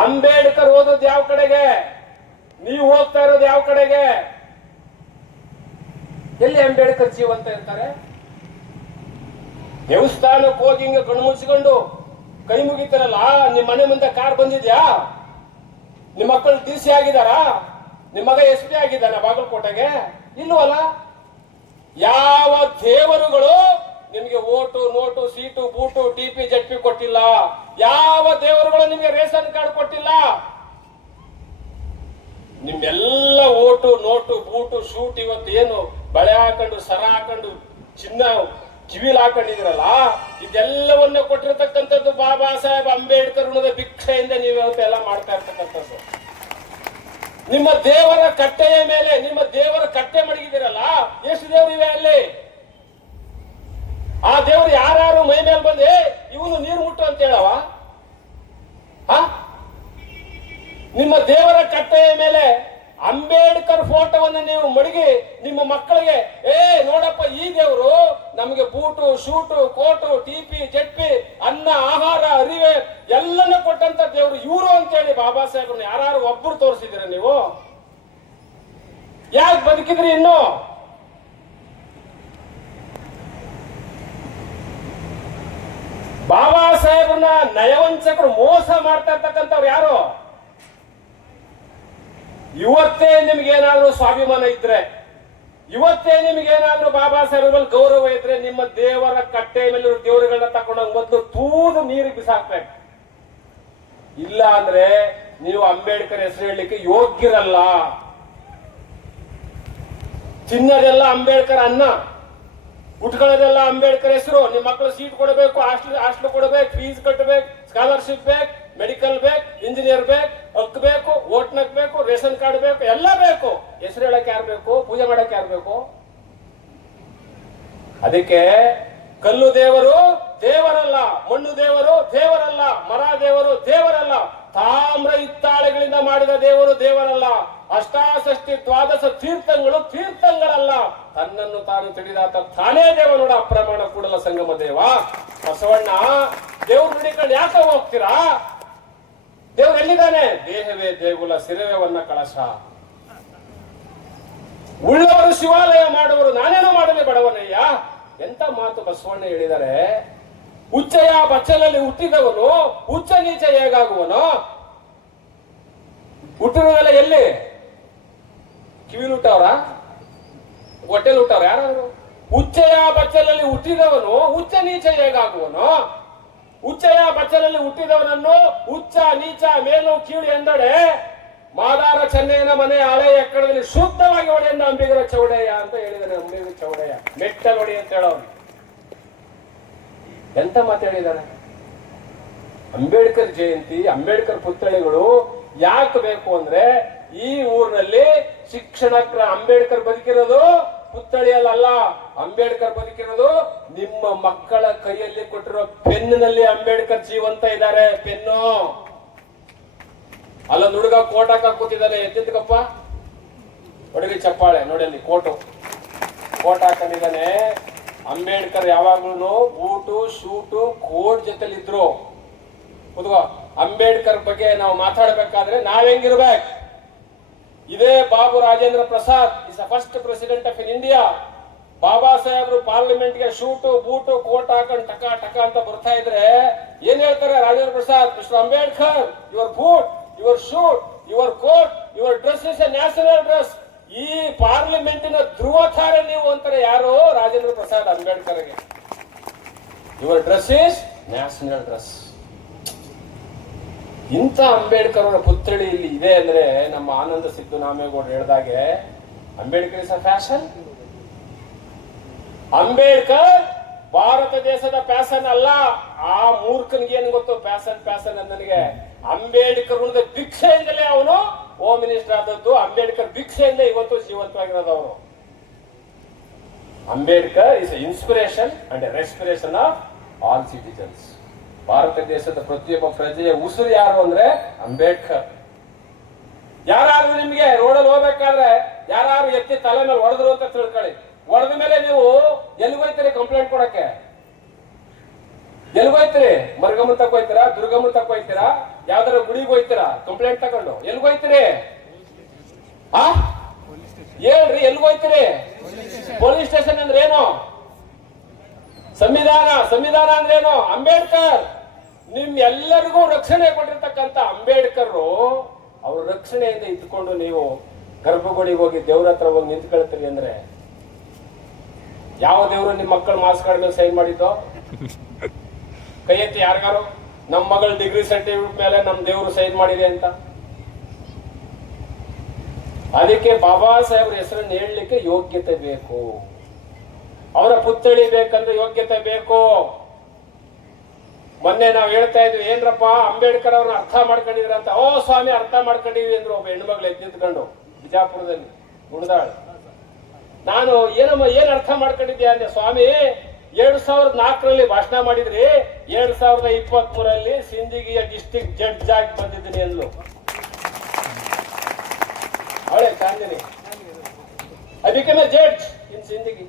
ಅಂಬೇಡ್ಕರ್ ಓದೋದು ಯಾವ ಕಡೆಗೆ? ನೀವು ಹೋಗ್ತಾ ಇರೋದು ಯಾವ ಕಡೆಗೆ? ಎಲ್ಲಿ ಅಂಬೇಡ್ಕರ್ ಜೀವಂತ ಇರ್ತಾರೆ? ದೇವಸ್ಥಾನಕ್ಕೆ ಹೋಗಿ ಹಿಂಗೆ ಕಣ್ಣು ಮುಚ್ಚಿಕೊಂಡು ಕೈ ಮುಗಿತಾರಲ್ಲ, ನಿಮ್ಮ ಮನೆ ಮುಂದೆ ಕಾರ್ ಬಂದಿದ್ಯಾ? ನಿಮ್ಮ ಮಕ್ಕಳು DC ಆಗಿದಾರಾ? ನಿಮ್ಮ ಮಗ SP ಆಗಿದ್ದಾನ ಬಾಗಲಕೋಟೆಗೆ? ಇಲ್ವಲ್ಲ. ಯಾವ ದೇವರುಗಳು ನಿಮಗೆ vote, note, seat, boot, TP, ZP ಕೊಟ್ಟಿಲ್ಲ. ಯಾವ ದೇವರುಗಳು ನಿಮಗೆ ರೇಷನ್ ಕಾರ್ಡ್ ಕೊಟ್ಟಿಲ್ಲ. ನಿಮ್ಮೆಲ್ಲ ಓಟು, ನೋಟು, ಬೂಟು, ಶೂಟ್ ಇವತ್ತು ಏನು ಬಳೆ ಹಾಕೊಂಡು, ಸರ ಹಾಕೊಂಡು, ಚಿನ್ನ ಕಿವಿಲ್ ಹಾಕೊಂಡಿದ್ರಲ್ಲ, ಇದೆಲ್ಲವನ್ನ ಕೊಟ್ಟಿರತಕ್ಕಂಥದ್ದು ಬಾಬಾ ಸಾಹೇಬ್ ಅಂಬೇಡ್ಕರ್ ಭಿಕ್ಷೆಯಿಂದ ನೀವು ಎಲ್ಲ ಮಾಡ್ತಾ ಇರ್ತಕ್ಕಂಥದ್ದು. ನಿಮ್ಮ ದೇವರ ಕಟ್ಟೆಯ ಮೇಲೆ ನಿಮ್ಮ ದೇವರ ಕಟ್ಟೆ ಮಡಗಿದಿರಲ್ಲ, ಎಷ್ಟು ದೇವರು ಇವೆ ಅಲ್ಲಿ? ಆ ದೇವರು ಯಾರು ಮೈ ಮೇಲೆ ಬಂದೆ ಇವನು ನೀರು ಮುಟ್ಟು ಅಂತ ಹೇಳವ? ನಿಮ್ಮ ದೇವರ ಕಟ್ಟೆಯ ಮೇಲೆ ಅಂಬೇಡ್ಕರ್ ಫೋಟೋವನ್ನು ನೀವು ಮಡಗಿ ನಿಮ್ಮ ಮಕ್ಕಳಿಗೆ ನೋಡಪ್ಪ ಈ ದೇವರು ನಮಗೆ boot, suit, coat, TP, ZP, ಅನ್ನ, ಆಹಾರ, ಅರಿವೆ ಎಲ್ಲನೂ ಕೊಟ್ಟಂತ ದೇವರು ಇವರು ಅಂತೇಳಿ ಬಾಬಾ ಸಾಹೇಬ್ರನ್ನ ಯಾರು ಒಬ್ಬರು ತೋರಿಸಿದಿರ ನೀವು? ಯಾಕೆ ಬದುಕಿದ್ರಿ ಇನ್ನು? ಬಾಬಾ ಸಾಹೇಬ್ರನ್ನ ನಯವಂಚಕರು ಮೋಸ ಮಾಡ್ತಾ ಇರ್ತಕ್ಕಂಥವ್ರು ಯಾರು? ಇವತ್ತೇ ನಿಮ್ಗೇನಾದ್ರೂ ಸ್ವಾಭಿಮಾನ ಇದ್ರೆ, ಇವತ್ತೇ ನಿಮ್ಗೇನಾದ್ರೂ ಬಾಬಾ ಸಾಹೇಬ್ರ ಮೇಲೆ ಗೌರವ ಇದ್ರೆ, ನಿಮ್ಮ ದೇವರ ಕಟ್ಟೆ ಮೇಲೆ ದೇವರುಗಳನ್ನ ತಕೊಂಡೋಗಿ ಮೊದಲು ತೂದು ನೀರಿಗೆ ಬಿಸಾಕ್ಬೇಕು. ಇಲ್ಲ ಅಂದ್ರೆ ನೀವು ಅಂಬೇಡ್ಕರ್ ಹೆಸರು ಹೇಳಲಿಕ್ಕೆ ಯೋಗ್ಯರಲ್ಲ. ತಿನ್ನೋದೆಲ್ಲ ಅಂಬೇಡ್ಕರ್ ಅನ್ನ, ಉಟ್ಕೊಳ್ಳೋದೆಲ್ಲ ಅಂಬೇಡ್ಕರ್ ಹೆಸರು. ನಿಮ್ಮ ಮಕ್ಕಳು ಸೀಟ್ ಕೊಡಬೇಕು, ಹಾಸ್ಟೆಲ್ ಕೊಡಬೇಕು, ಫೀಸ್ ಕಟ್ಟಬೇಕು, ಸ್ಕಾಲರ್ಶಿಪ್ ಬೇಕು, ಮೆಡಿಕಲ್ ಬೇಕು, ಇಂಜಿನಿಯರ್ ಬೇಕು, ಹಕ್ ಬೇಕು, ವೋಟ್ ಬೇಕು, ರೇಷನ್ ಕಾರ್ಡ್ ಬೇಕು, ಎಲ್ಲ ಬೇಕು. ಹೆಸರು ಹೇಳಕ್ ಯಾರು ಬೇಕು? ಪೂಜೆ ಮಾಡಕ್ ಯಾರು ಬೇಕು? ಅದಕ್ಕೆ ಕಲ್ಲು ದೇವರು ದೇವರಲ್ಲ, ಮಣ್ಣು ದೇವರು ದೇವರಲ್ಲ, ಮರ ದೇವರು ದೇವರಲ್ಲ, ತಾಮ್ರ ಹಿತ್ತಾಳೆಗಳಿಂದ ಮಾಡಿದ ದೇವರು ದೇವರಲ್ಲ, ಅಷ್ಟಾಷಷ್ಟಿ ದ್ವಾದಶ ತೀರ್ಥಂಗಳಲ್ಲ, ತನ್ನನ್ನು ತಾನು ತಿಳಿದಾತ ತಾನೇ ದೇವ ನೋಡ ಅಪ್ರಮಾಣ ಕೂಡಲ ಸಂಗಮ ದೇವ. ಬಸವಣ್ಣ ದೇವ್ರು ಹಿಡಿಕೊಂಡು ಯಾಕೆ ಹೋಗ್ತೀರಾ? ದೇವ್ರು ಎಲ್ಲಿದ್ದಾನೆ? ದೇಹವೇ ದೇಗುಲ, ಸಿರವೆವನ್ನ ಕಳಶ. ಉಳ್ಳವರು ಶಿವಾಲಯ ಮಾಡುವರು, ನಾನೇನೋ ಮಾಡಲಿ ಬಡವನಯ್ಯ. ಎಂತ ಮಾತು ಬಸವಣ್ಣ ಹೇಳಿದರೆ. ಉಚ್ಚಯ ಬಚ್ಚಲಲ್ಲಿ ಹುಟ್ಟಿದವನು ಉಚ್ಚ ನೀಚ ಹೇಗಾಗುವನು? ಹುಟ್ಟಿರೋದೆಲ್ಲ ಎಲ್ಲಿ? ಕಿವಿಲ್ ಹುಟ್ಟವ್ರ, ಹೊಟ್ಟೆಲ್ ಹುಟ್ಟವ್ರ? ಯಾರು? ಉಚ್ಚಯ ಬಚ್ಚಲಲ್ಲಿ ಹುಟ್ಟಿದವನು ಉಚ್ಚ ನೀಚ ಹೇಗಾಗುವನು? ಉಚ್ಚಯ ಬಚ್ಚಲಲ್ಲಿ ಹುಟ್ಟಿದವನನ್ನು ಉಚ್ಚ ನೀಚ ಮೇಲು ಕೀಳು ಎಂದಡೆ ಮಾದಾರ ಚೆನ್ನೈನ ಮನೆ ಹಳೆ ಎಕ್ಕಡದಲ್ಲಿ ಶುದ್ಧವಾಗಿ ಹೊಡೆಯಂದ ಅಂಬಿಗರ ಚೌಡಯ್ಯ ಅಂತ ಹೇಳಿದಾನೆ. ಅಂಬಿಗರ ಚೌಡಯ್ಯ ಮೆಟ್ಟಲ್ ಹೊಡಿ ಅಂತ ಹೇಳೋನು. ಎಂತ ಮಾತು ಹೇಳಿದಾನೆ? ಅಂಬೇಡ್ಕರ್ ಜಯಂತಿ, ಅಂಬೇಡ್ಕರ್ ಪುತ್ಥಳಿಗಳು ಯಾಕೆ ಬೇಕು ಅಂದ್ರೆ, ಈ ಊರಿನಲ್ಲಿ ಶಿಕ್ಷಣಕ್ಕೆ ಅಂಬೇಡ್ಕರ್ ಬದುಕಿರೋದು ಪುತ್ಥಳಿಯಲ್ಲ. ಅಂಬೇಡ್ಕರ್ ಬದುಕಿರೋದು ನಿಮ್ಮ ಮಕ್ಕಳ ಕೈಯಲ್ಲಿ ಕೊಟ್ಟಿರೋ ಪೆನ್ನಲ್ಲಿ ಅಂಬೇಡ್ಕರ್ ಜೀವಂತ ಇದ್ದಾರೆ. ಪೆನ್ನು ಅಲ್ಲೊಂದು ಹುಡುಗ ಕೋಟ್ ಹಾಕ ಕೂತಿದ್ದಾನೆ, ಎತ್ತಿದ್ದಕ್ಕಪ್ಪ ಹುಡುಗಿ ಚಪ್ಪಾಳೆ ನೋಡಿ, ಅಲ್ಲಿ ಕೋಟ್ ಹಾಕೊಂಡಿದ್ದಾನೆ. ಅಂಬೇಡ್ಕರ್ ಯಾವಾಗ್ಲೂ ಬೂಟು ಶೂಟು ಕೋಟ್ ಜೊತೆಲಿ ಇದ್ರು. ಅಂಬೇಡ್ಕರ್ ಬಗ್ಗೆ ನಾವು ಮಾತಾಡಬೇಕಾದ್ರೆ ನಾವ್ ಹೆಂಗಿರ್ಬೇಕು? ಇದೇ Babu Rajendra Prasad is the first president of in India. Baba ಸಾಹೇಬ್ರು ಪಾರ್ಲಿಮೆಂಟ್ ಗೆ ಶೂಟು ಬೂಟು ಕೋಟ್ ಹಾಕೊಂಡು ಟಕ ಟಕ ಅಂತ ಬರ್ತಾ ಇದ್ರೆ ಏನ್ ಹೇಳ್ತಾರೆ Rajendra Prasad? Mister Ambedkar, your boot, your suit, your coat, your dress is a national dress. ಈ ಪಾರ್ಲಿಮೆಂಟಿನ ಧ್ರುವತಾರೆ ನೀವು ಅಂತಾರೆ. ಯಾರು? ರಾಜೇಂದ್ರ ಪ್ರಸಾದ್ ಅಂಬೇಡ್ಕರ್ಗೆ. Your dress is national dress. ಇಂಥ ಅಂಬೇಡ್ಕರ್ ಅವರ ಪುತ್ಥಳಿ ಇಲ್ಲಿ ಇದೆ ಅಂದ್ರೆ ನಮ್ಮ ಆನಂದ ಸಿದ್ದು ನಾಮೇಗೌಡರು ಹೇಳಿದಾಗೆ Ambedkar is a fashion. Ambedkar Bharat ದೇಶದ ಫ್ಯಾಷನ್ ಅಲ್ಲ. ಆ ಮೂರ್ಖನಿಗೆ ಏನ್ ಗೊತ್ತು ಫ್ಯಾಷನ್ ನನಗೆ? ಅಂಬೇಡ್ಕರ್ ಭಿಕ್ಷೆಯಿಂದಲೇ ಅವನು ಹೋಮ್ ಮಿನಿಸ್ಟರ್ ಆದದ್ದು. ಅಂಬೇಡ್ಕರ್ ಭಿಕ್ಷೆಯಿಂದ ಇವತ್ತು ಜೀವಂತವಾಗಿರೋದು ಅವರು. Ambedkar is inspiration and respiration of all citizens. Bharat ದೇಶದ ಪ್ರತಿಯೊಬ್ಬ ಪ್ರಜೆಯ ಉಸಿರು ಯಾರು ಅಂದ್ರೆ ಅಂಬೇಡ್ಕರ್. ಯಾರಾದ್ರೂ ನಿಮ್ಗೆ ರೋಡಲ್ಲಿ ಹೋಗ್ಬೇಕಾದ್ರೆ ಯಾರು ಎತ್ತಿ ತಲೆ ಮೇಲೆ ಹೊಡೆದ್ರು ಅಂತ ತಿಳ್ಕೊಳ್ಳಿ. ಹೊಡೆದ ಮೇಲೆ ನೀವು ಎಲ್ಲಿಗೋಯ್ತೀರಿ ಕಂಪ್ಲೇಂಟ್ ಕೊಡಕ್ಕೆ? ಎಲ್ಗೋಯ್ತೀರಿ? ಮರ್ಗಮ್ಮನ್ ತಕ ಹೋಯ್ತೀರಾ? ದುರ್ಗಮ್ಮನ್ ತಕ ಹೋಯ್ತೀರಾ? ಯಾವ್ದಾರ ಗುಡಿಗೆ ಹೋಯ್ತೀರಾ ಕಂಪ್ಲೇಂಟ್ ತಗೊಂಡು? ಎಲ್ಗೋಯ್ತೀರಿ? ಹೇಳ್ರಿ, ಎಲ್ಗೋಯ್ತೀರಿ? ಪೊಲೀಸ್ ಸ್ಟೇಷನ್ ಅಂದ್ರೆ ಏನು? ಸಂವಿಧಾನ ಅಂದ್ರೆ ಏನು? ಅಂಬೇಡ್ಕರ್ ನಿಮ್ ಎಲ್ಲರಿಗೂ ರಕ್ಷಣೆ ಕೊಟ್ಟಿರ್ತಕ್ಕಂಥ ಅಂಬೇಡ್ಕರ್ ಅವ್ರ ರಕ್ಷಣೆಯಿಂದ ಇದ್ಕೊಂಡು ನೀವು ಗರ್ಭಗುಡಿಗೆ ಹೋಗಿ ದೇವ್ರ ಹತ್ರ ಹೋಗಿ ನಿಂತ್ಕೊಳ್ತೀರಿ ಅಂದ್ರೆ ಯಾವ ದೇವ್ರು ನಿಮ್ ಮಕ್ಕಳು ಮಾರ್ಕ್ಸ್ ಕಾರ್ಡ್ ಮೇಲೆ ಸೈನ್ ಮಾಡಿದ್ದು? ಕೈ ಎತ್ತಿ ಯಾರಿಗಾರು. ನಮ್ಮ ಮಗಳ ಡಿಗ್ರಿ ಸರ್ಟಿಫಿಕೇಟ್ ಮೇಲೆ ನಮ್ ದೇವ್ರು ಸೈನ್ ಮಾಡಿದೆ ಅಂತ. ಅದಕ್ಕೆ ಬಾಬಾ ಸಾಹೇಬ್ರ ಹೆಸರನ್ನು ಹೇಳಲಿಕ್ಕೆ ಯೋಗ್ಯತೆ ಬೇಕು. ಅವರ ಪುತ್ಥಳಿ ಬೇಕಂದ್ರೆ ಯೋಗ್ಯತೆ ಬೇಕು. ಮೊನ್ನೆ ನಾವು ಹೇಳ್ತಾ ಇದ್ವಿ, ಏನ್ರಪ್ಪ ಅಂಬೇಡ್ಕರ್ ಅವ್ರನ್ನ ಅರ್ಥ ಮಾಡ್ಕೊಂಡಿದ್ರ ಅಂತ. ಓ ಸ್ವಾಮಿ ಅರ್ಥ ಮಾಡ್ಕೊಂಡಿವಿ ಅಂದ್ರು ಒಬ್ಬ ಹೆಣ್ಮಗಳು ಎದ್ದು ನಿಂತ್ಕೊಂಡು ಬಿಜಾಪುರದಲ್ಲಿ ಗುಣದಾಳ್. ನಾನು ಏನಮ್ಮ ಏನ್ ಅರ್ಥ ಮಾಡ್ಕೊಂಡಿದ್ಯಾ ಅಂದ್ರೆ, ಸ್ವಾಮಿ 2004ರಲ್ಲಿ ಭಾಷಣ ಮಾಡಿದ್ರಿ, 2023ರಲ್ಲಿ ಸಿಂದಗಿಯ ಡಿಸ್ಟ್ರಿಕ್ಟ್ ಜಡ್ಜ್ ಆಗಿ ಬಂದಿದ್ದೀನಿ ಅಂದ್ಲು. ಅವಳೆ Chandini. I become a judge in Sindagi.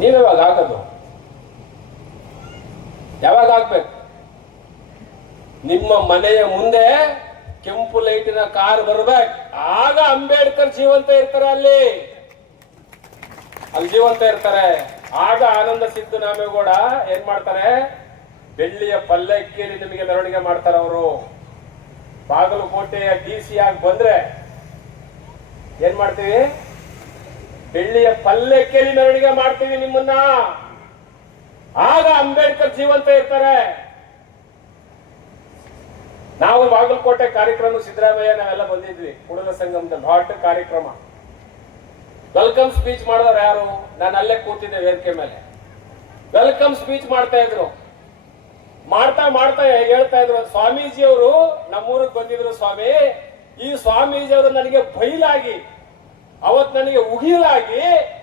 ನೀವ್ಯಾವಾಗ ಹಾಕೋದು? ಯಾವಾಗ ಹಾಕ್ಬೇಕು? ನಿಮ್ಮ ಮನೆಯ ಮುಂದೆ ಕೆಂಪು ಲೈಟಿನ ಕಾರ್ ಬರ್ಬೇಕು, ಆಗ ಅಂಬೇಡ್ಕರ್ ಜೀವಂತ ಇರ್ತಾರೆ. ಅಲ್ಲಿ ಜೀವಂತ ಇರ್ತಾರೆ. ಆಗ ಆನಂದ ಸಿದ್ದು ನಾಮೇಗೌಡ ಏನ್ ಮಾಡ್ತಾರೆ? ಬೆಳ್ಳಿಯ ಪಲ್ಲಕ್ಕಿಯಲ್ಲಿ ನಿಮಗೆ ಮೆರವಣಿಗೆ ಮಾಡ್ತಾರೆ. ಅವರು ಬಾಗಲಕೋಟೆಯ DC ಆಗಿ ಬಂದ್ರೆ ಏನ್ ಮಾಡ್ತೀವಿ? ಬೆಳ್ಳಿಯ ಪಲ್ಲಕ್ಕಿಯಲ್ಲಿ ಮೆರವಣಿಗೆ ಮಾಡ್ತೀವಿ ನಿಮ್ಮನ್ನ. ಆಗ ಅಂಬೇಡ್ಕರ್ ಜೀವಂತ ಇರ್ತಾರೆ. ನಾವು ಬಾಗಲಕೋಟೆ ಕಾರ್ಯಕ್ರಮ ಸಿದ್ದರಾಮಯ್ಯ ನಾವೆಲ್ಲ ಬಂದಿದ್ವಿ ಕೂಡಲ ಸಂಗಮದಲ್ಲಿ. ಹಾಟ್ ಕಾರ್ಯಕ್ರಮ. ವೆಲ್ಕಮ್ ಸ್ಪೀಚ್ ಮಾಡಿದವ್ರು ಯಾರು? ನಾನು ಅಲ್ಲೇ ಕೂತಿದ್ದೆ ವೇದಿಕೆ ಮೇಲೆ. ವೆಲ್ಕಮ್ ಸ್ಪೀಚ್ ಮಾಡ್ತಾ ಇದ್ರು. ಮಾಡ್ತಾ ಹೇಳ್ತಾ ಇದ್ರು, ಸ್ವಾಮೀಜಿ ಅವರು ನಮ್ಮೂರಿಗೆ ಬಂದಿದ್ರು ಸ್ವಾಮಿ. ಈ ಸ್ವಾಮೀಜಿ ಅವರು ನನಗೆ ಬೈಲಾಗಿ ಅವತ್ ನನಗೆ ಉಗಿಲಾಗಿ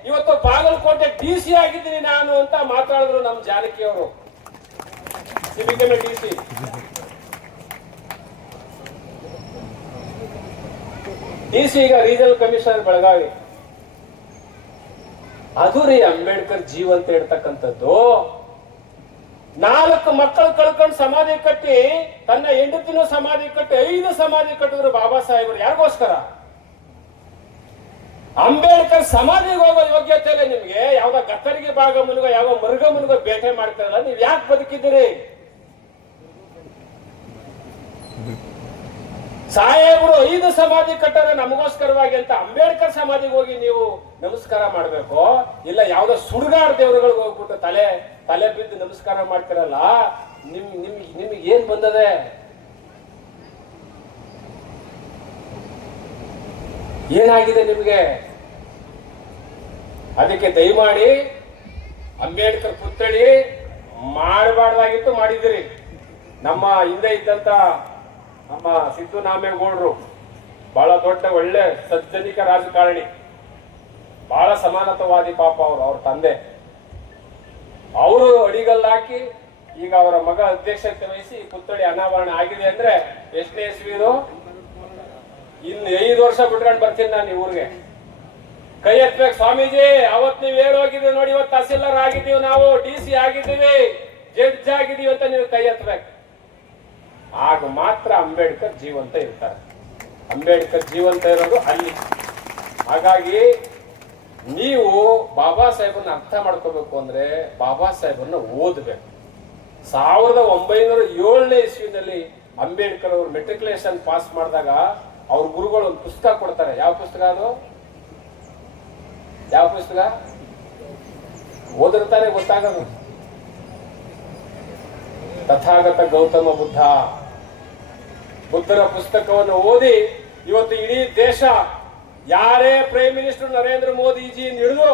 ಇವತ್ತು ಬಾಗಲಕೋಟೆ DC ಆಗಿದ್ದೀನಿ ನಾನು ಅಂತ ಮಾತಾಡಿದ್ರು ನಮ್ಮ ಜಾನಕಿಯವರು. DC ಈಗ ರೀಜನಲ್ ಕಮಿಷನರ್ ಬೆಳಗಾವಿ. ಅದು ರೀ ಅಂಬೇಡ್ಕರ್ ಜೀವಂತ ಇಡ್ತಕ್ಕಂಥದ್ದು. 4 ಮಕ್ಕಳು ಕಳ್ಕೊಂಡು ಸಮಾಧಿ ಕಟ್ಟಿ, ತನ್ನ ಹೆಂಡತಿನೂ ಸಮಾಧಿ ಕಟ್ಟಿ 5 ಸಮಾಧಿ ಕಟ್ಟಿದ್ರು ಬಾಬಾ ಸಾಹೇಬರು. ಯಾರಿಗೋಸ್ಕರ? ಅಂಬೇಡ್ಕರ್ ಸಮಾಧಿಗೆ ಹೋಗೋ ಯೋಗ್ಯತೆ ಇಲ್ಲ ನಿಮ್ಗೆ. ಯಾವ್ದೋ ಗತ್ತರಿಗೆ ಭಾಗ ಮುನ್ಗೋ, ಯಾವ ಮೃಗ ಮುನ್ಗೋ ಬೇಟೆ ಮಾಡ್ತಾರಲ್ಲ, ನೀವ್ ಯಾಕೆ ಬದುಕಿದ್ದೀರಿ? ಸಾಹೇಬರು 5 ಸಮಾಧಿ ಕಟ್ಟಾರೆ ನಮಗೋಸ್ಕರವಾಗಿ ಅಂತ ಅಂಬೇಡ್ಕರ್ ಸಮಾಧಿಗೆ ಹೋಗಿ ನೀವು ನಮಸ್ಕಾರ ಮಾಡ್ಬೇಕು. ಇಲ್ಲ ಯಾವ್ದೋ ಸುಡುಗಾಡ್ ದೇವರುಗಳಿಗೆ ಹೋಗ್ಬಿಟ್ಟು ತಲೆ ಬಿದ್ದು ನಮಸ್ಕಾರ ಮಾಡ್ತಿರಲ್ಲ, ನಿಮ್ಗೆ ಏನ್ ಬಂದದೆ? ಏನಾಗಿದೆ ನಿಮ್ಗೆ? ಅದಕ್ಕೆ ದಯಮಾಡಿ ಅಂಬೇಡ್ಕರ್ ಪುತ್ಥಳಿ ಮಾಡಬಾರ್ದಾಗಿತ್ತು, ಮಾಡಿದಿರಿ. ನಮ್ಮ ಹಿಂದೆ ಇದ್ದಂತ ನಮ್ಮ ಸಿದ್ದು ನಾಮೇಗೌಡರು ಬಹಳ ದೊಡ್ಡ ಒಳ್ಳೆ ಸಜ್ಜನಿಕ ರಾಜಕಾರಣಿ, ಬಹಳ ಸಮಾನತಾವಾದಿ ಪಾಪ. ಅವ್ರ ತಂದೆ ಅವರು ಅಡಿಗಲ್ಲಾಕಿ ಈಗ ಅವರ ಮಗ ಅಧ್ಯಕ್ಷತೆ ವಹಿಸಿ ಪುತ್ಥಳಿ ಅನಾವರಣ ಆಗಿದೆ. ಅಂದ್ರೆ ಎಷ್ಟನೇ ಇಸ್ವಿದು? ಇನ್ನು 5 ವರ್ಷ ಬಿಟ್ಕೊಂಡು ಬರ್ತೀನಿ ನಾನು ಈ ಊರಿಗೆ. ಕೈ ಎತ್ತಬೇಕು ಸ್ವಾಮೀಜಿ. ಅವತ್ ನೀವು ಹೇಳೋಗಿದ್ದೀವಿ ನೋಡಿ, ಇವತ್ತು ತಹಸೀಲ್ದಾರ್ ಆಗಿದ್ದೀವಿ, ನಾವು DC ಆಗಿದ್ದೀವಿ, ಜಡ್ಜ್ ಆಗಿದ್ದೀವಿ ಅಂತ ನೀವು ಕೈ ಎತ್ತಬೇಕು. ಆಗ ಮಾತ್ರ ಅಂಬೇಡ್ಕರ್ ಜೀವಂತ ಇರ್ತಾರೆ. ಅಂಬೇಡ್ಕರ್ ಜೀವಂತ ಇರೋದು ಅಲ್ಲಿ. ಹಾಗಾಗಿ ನೀವು ಬಾಬಾ ಸಾಹೇಬನ್ನ ಅರ್ಥ ಮಾಡ್ಕೋಬೇಕು ಅಂದ್ರೆ ಬಾಬಾ ಸಾಹೇಬನ್ನ ಓದಬೇಕು. 1907ನೇ ಇಸ್ವಿನಲ್ಲಿ ಅಂಬೇಡ್ಕರ್ ಅವರು ಮೆಟ್ರಿಕ್ಯುಲೇಷನ್ ಪಾಸ್ ಮಾಡಿದಾಗ ಅವ್ರ ಗುರುಗಳು ಒಂದು ಪುಸ್ತಕ ಕೊಡ್ತಾರೆ. ಯಾವ ಪುಸ್ತಕ ಅದು? ಯಾವ ಪುಸ್ತಕ? ಓದಿರ್ತಾನೆ ಗೊತ್ತಾಗೋದು. ತಥಾಗತ ಗೌತಮ ಬುದ್ಧ. ಬುದ್ಧರ ಪುಸ್ತಕವನ್ನು ಓದಿ ಇವತ್ತು ಇಡೀ ದೇಶ, ಯಾರೇ ಪ್ರೈಮ್ ಮಿನಿಸ್ಟರ್ ನರೇಂದ್ರ ಮೋದಿಜಿ ಹಿಡಿದು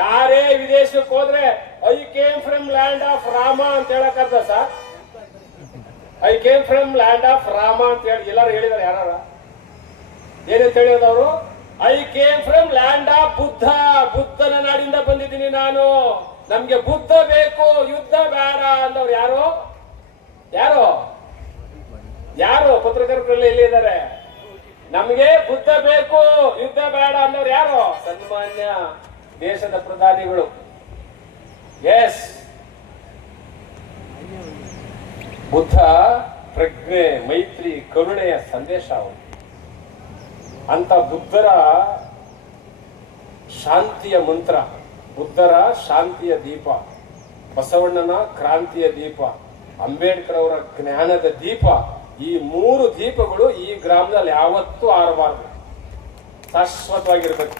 ಯಾರೇ ವಿದೇಶಕ್ಕೆ ಹೋದ್ರೆ I came from land of Rama ಅಂತ ಹೇಳಕ್ಕಾಗ್ತದ ಸರ್? I came from land of Rama ಅಂತ ಹೇಳಿ ಎಲ್ಲರೂ ಹೇಳಿದಾರೆ. ಯಾರ ಏನಂತ ಹೇಳಿದ್ರು ಅವರು? I came from land of Buddha. ಬುದ್ಧನ ನಾಡಿಂದ ಬಂದಿದ್ದೀನಿ ನಾನು, ನಮ್ಗೆ ಬುದ್ಧ ಬೇಕು, ಯುದ್ಧ ಬೇಡ ಅಂದವ್ರು ಯಾರು? ಯಾರು ಯಾರು ಪತ್ರಕರ್ತರಲ್ಲಿ ಎಲ್ಲಿ ಇದ್ದಾರೆ? ನಮ್ಗೆ ಬುದ್ಧ ಬೇಕು, ಯುದ್ಧ ಬೇಡ ಅಂದವ್ರು ಯಾರು? ಸನ್ಮಾನ್ಯ ದೇಶದ ಪ್ರಧಾನಿಗಳು. ಎಸ್, ಬುದ್ಧ ಪ್ರಜ್ಞೆ, ಮೈತ್ರಿ, ಕರುಣೆಯ ಸಂದೇಶ ಅವರು. ಅಂತ ಬುದ್ಧರ ಶಾಂತಿಯ ಮಂತ್ರ, ಬುದ್ಧರ ಶಾಂತಿಯ ದೀಪ, ಬಸವಣ್ಣನ ಕ್ರಾಂತಿಯ ದೀಪ, ಅಂಬೇಡ್ಕರ್ ಅವರ ಜ್ಞಾನದ ದೀಪ, ಈ 3 ದೀಪಗಳು ಈ ಗ್ರಾಮದಲ್ಲಿ ಯಾವತ್ತೂ ಆರಬಾರದು, ಶಾಶ್ವತವಾಗಿರ್ಬೇಕು.